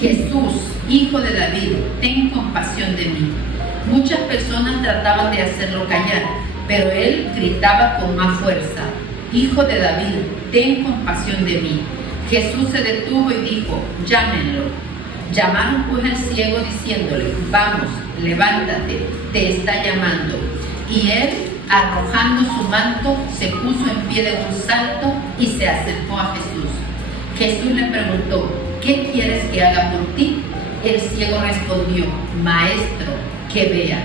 Jesús, hijo de David, ten compasión de mí. Muchas personas trataban de hacerlo callar, pero él gritaba con más fuerza: Hijo de David, ten compasión de mí. Jesús se detuvo y dijo: llámenlo. Llamaron pues al ciego diciéndole: vamos, levántate, te está llamando. Y él, arrojando su manto, se puso en pie de un salto y se acercó a Jesús. Jesús le preguntó: ¿qué quieres que haga por ti? El ciego respondió: Maestro, que vea.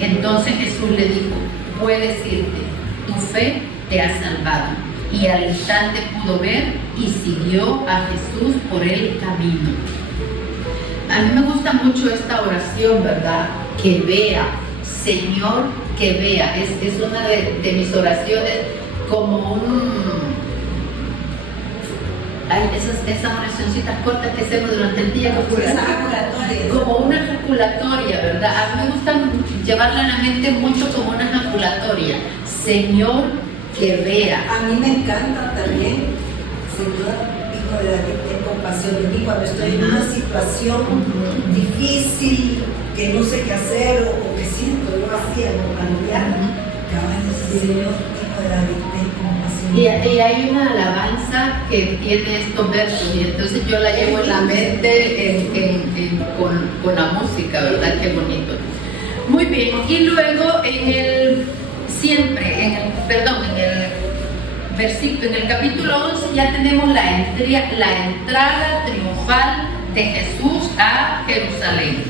Entonces Jesús le dijo: puedes irte, tu fe te ha salvado. Y al instante pudo ver y siguió a Jesús por el camino. A mí me gusta mucho esta oración, ¿verdad? Que vea, Señor, que vea. Es una de mis oraciones, como esas oracioncitas cortas que hacemos durante el día, como una ejaculatoria, ¿verdad? A mí me gusta llevarla a la mente mucho como una ejaculatoria. Señor, que vea. A mí me encanta también, Señor, hijo de David, ten compasión de mí cuando estoy en una situación difícil, que no sé qué hacer o que siento yo así, algo familiar. Señor, hijo de David, ten compasión. Y hay una alabanza que tiene estos versos, y entonces yo la llevo en la mente con la música, ¿verdad? Qué bonito. Muy bien, y luego en el capítulo 11 ya tenemos la entrada triunfal de Jesús a Jerusalén.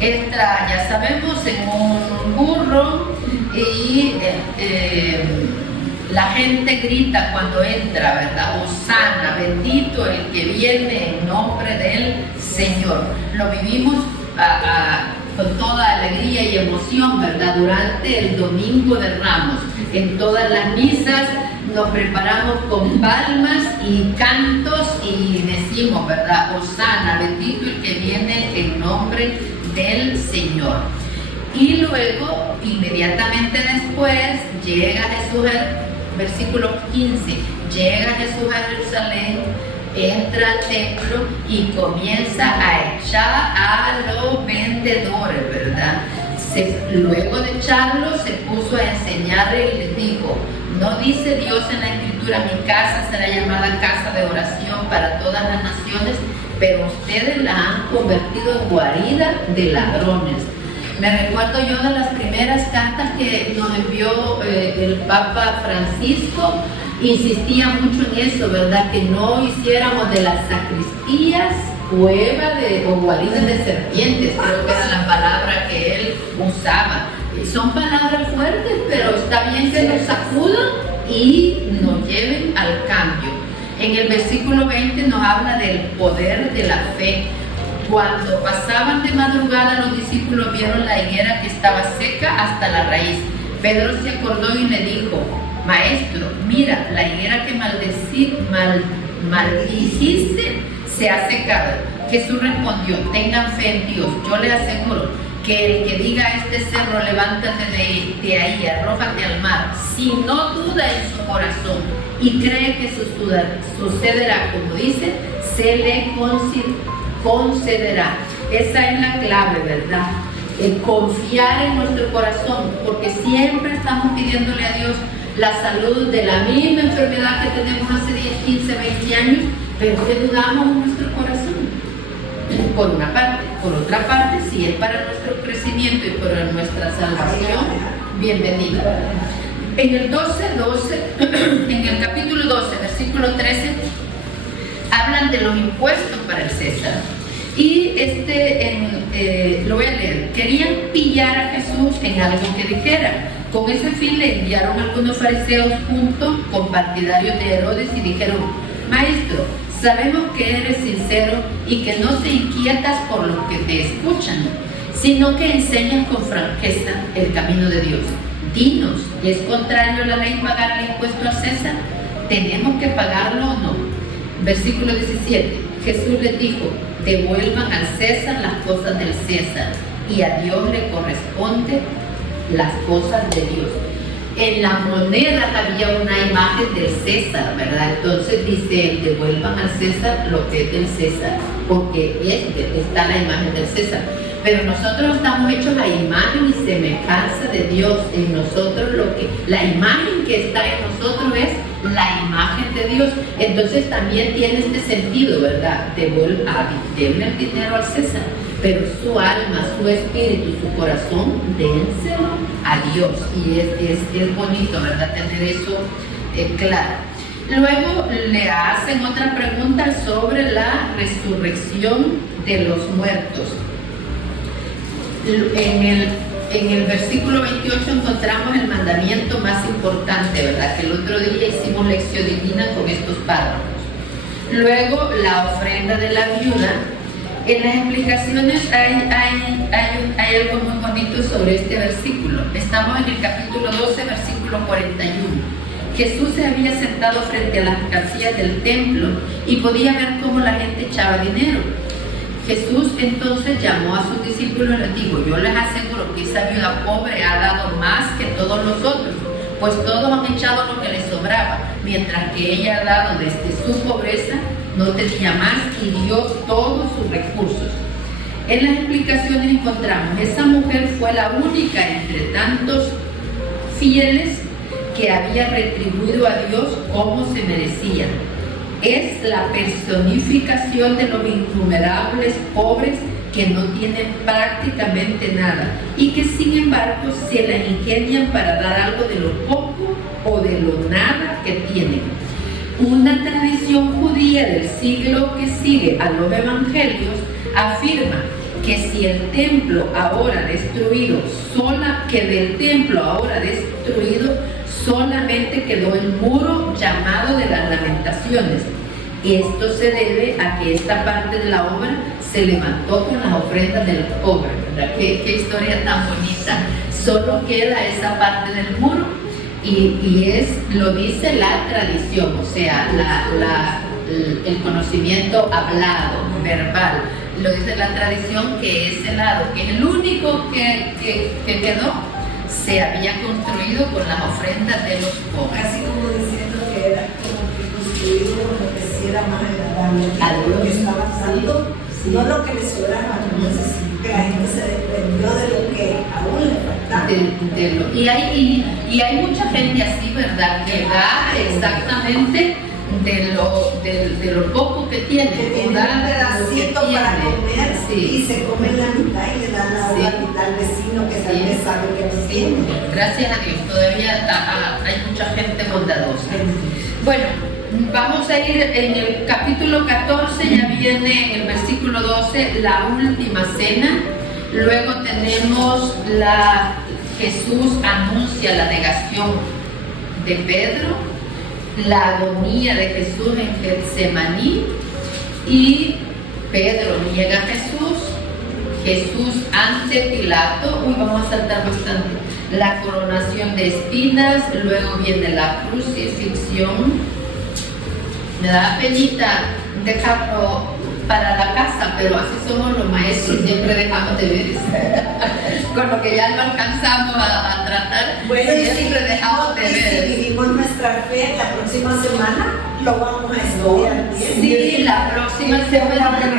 Entra, ya sabemos, en un burro y la gente grita cuando entra, ¿verdad? Hosana, bendito el que viene en nombre del Señor. Lo vivimos con toda alegría y emoción, ¿verdad? Durante el Domingo de Ramos. En todas las misas nos preparamos con palmas y cantos y decimos, ¿verdad? Hosana, bendito el que viene en nombre del Señor. Y luego, inmediatamente después, llega Jesús, versículo 15, llega Jesús a Jerusalén, entra al templo y comienza a echar a los vendedores, ¿verdad? Luego de echarlos, se puso a enseñarle y les dijo: ¿no dice Dios en la Escritura, mi casa será llamada casa de oración para todas las naciones? Pero ustedes la han convertido en guarida de ladrones. Me recuerdo yo de las primeras cartas que nos envió el Papa Francisco. Insistía mucho en eso, ¿verdad? Que no hiciéramos de las sacristías cueva o guaridas de serpientes, creo que era la palabra que él usaba. Son palabras fuertes, pero está bien que nos sacudan y nos lleven al cambio. En el versículo 20 nos habla del poder de la fe. Cuando pasaban de madrugada, los discípulos vieron la higuera que estaba seca hasta la raíz. Pedro se acordó y le dijo: Maestro, mira, la higuera que maldijiste se ha secado. Jesús respondió: tengan fe en Dios. Yo les aseguro que el que diga a este cerro, levántate de ahí, arrójate al mar, si no duda en su corazón y cree que sucederá como dice, se le concederá. Esa es la clave, ¿verdad? Confiar en nuestro corazón, porque siempre estamos pidiéndole a Dios la salud de la misma enfermedad que tenemos hace 10, 15, 20 años, pero que dudamos en nuestro corazón. Por una parte. Por otra parte, si es para nuestro crecimiento y para nuestra salvación, bienvenido. En el en el capítulo 12, versículo 13, hablan de los impuestos para el César. Y lo voy a leer. Querían pillar a Jesús en algo que dijera. Con ese fin le enviaron algunos fariseos junto con partidarios de Herodes y dijeron: Maestro, sabemos que eres sincero y que no te inquietas por los que te escuchan, sino que enseñas con franqueza el camino de Dios. Dinos, ¿es contrario a la ley pagar el impuesto a César? ¿Tenemos que pagarlo o no? Versículo 17. Jesús les dijo: devuelvan al César las cosas del César y a Dios le corresponde las cosas de Dios. En la moneda había una imagen del César, ¿verdad? Entonces dice: devuelvan al César lo que es del César, porque está la imagen del César. Pero nosotros estamos hechos la imagen y semejanza de Dios. En nosotros la imagen que está en nosotros es la imagen de Dios. Entonces también tiene este sentido, ¿verdad? Denle el dinero al César, pero su alma, su espíritu, su corazón, dénselo a Dios. Y es bonito, ¿verdad? Tener eso claro. Luego le hacen otra pregunta sobre la resurrección de los muertos. En el versículo 28 encontramos el mandamiento más importante, ¿verdad? Que el otro día hicimos lección divina con estos párrafos. Luego la ofrenda de la viuda. En las explicaciones hay algo muy bonito sobre este versículo. Estamos en el capítulo 12, versículo 41. Jesús se había sentado frente a las casillas del templo y podía ver cómo la gente echaba dinero. Jesús entonces llamó a sus discípulos y les dijo: yo les aseguro que esa viuda pobre ha dado más que todos los otros, pues todos han echado lo que les sobraba, mientras que ella ha dado desde su pobreza, no tenía más y dio todos sus recursos. En las explicaciones encontramos: esa mujer fue la única entre tantos fieles que había retribuido a Dios como se merecía. Es la personificación de los innumerables pobres que no tienen prácticamente nada y que sin embargo se la ingenian para dar algo de lo poco o de lo nada que tienen. Una tradición judía del siglo que sigue a los evangelios afirma que si el templo ahora destruido, solamente quedó el muro llamado de las Lamentaciones. Y esto se debe a que esta parte de la obra se levantó con las ofrendas del pobre, ¿verdad? Qué historia tan bonita. Solo queda esa parte del muro y lo dice la tradición, o sea, el conocimiento hablado, verbal. Lo dice la tradición que ese lado, que es el único que quedó, se había construido con las ofrendas de los pobres. Casi como diciendo que era como que construido lo que sí era más agradable, lo que estaba dando, no lo que le sobraba, que la gente se desprendió de lo que aún le faltaba. Y hay mucha gente así, ¿verdad? Que da exactamente de lo poco que tiene. Que tiene un pedacito para comer, sí. Y se come la mitad y le dan la otra mitad al vecino que tal vez sabe que no tiene. Gracias a Dios, todavía hay mucha gente bondadosa. Bueno, vamos a ir en el capítulo 14, ya viene en el versículo 12 la última cena. Luego tenemos Jesús anuncia la negación de Pedro, la agonía de Jesús en Getsemaní y Pedro niega a Jesús, Jesús ante Pilato, vamos a saltar bastante, la coronación de espinas, luego viene la crucifixión. Me da penita dejarlo para la casa, pero así somos los maestros, siempre dejamos de ver con lo que ya no alcanzamos a tratar, Bueno, siempre dejamos de ver. Si vivimos nuestra fe, la próxima semana lo vamos a estudiar bien. Sí, la próxima semana,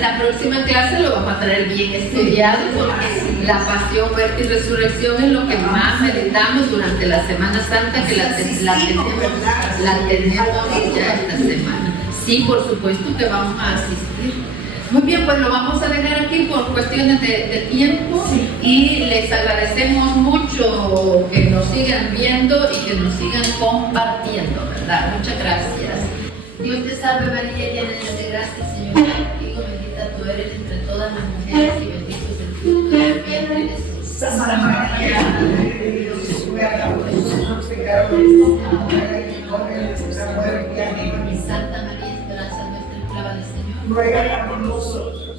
la próxima clase lo vamos a traer bien estudiado, porque la pasión, muerte y resurrección es lo que más meditamos durante la Semana Santa, que la tenemos ya esta semana. Sí, por supuesto que vamos a asistir. Muy bien, pues lo vamos a dejar aquí por cuestiones de tiempo, y les agradecemos mucho que nos sigan viendo y que nos sigan compartiendo, ¿verdad? Muchas gracias. Dios te salve María, llena de gracia, el Señor es contigo, bendita tú eres entre todas las mujeres y bendito es el fruto de tu vientre, Jesús. Santa María, Madre de Dios, ruega por nosotros pecadores, ahora y en la hora de nuestra muerte. Amén. Santa María, esperanza nuestra, clava del Señor. Ruega por nosotros.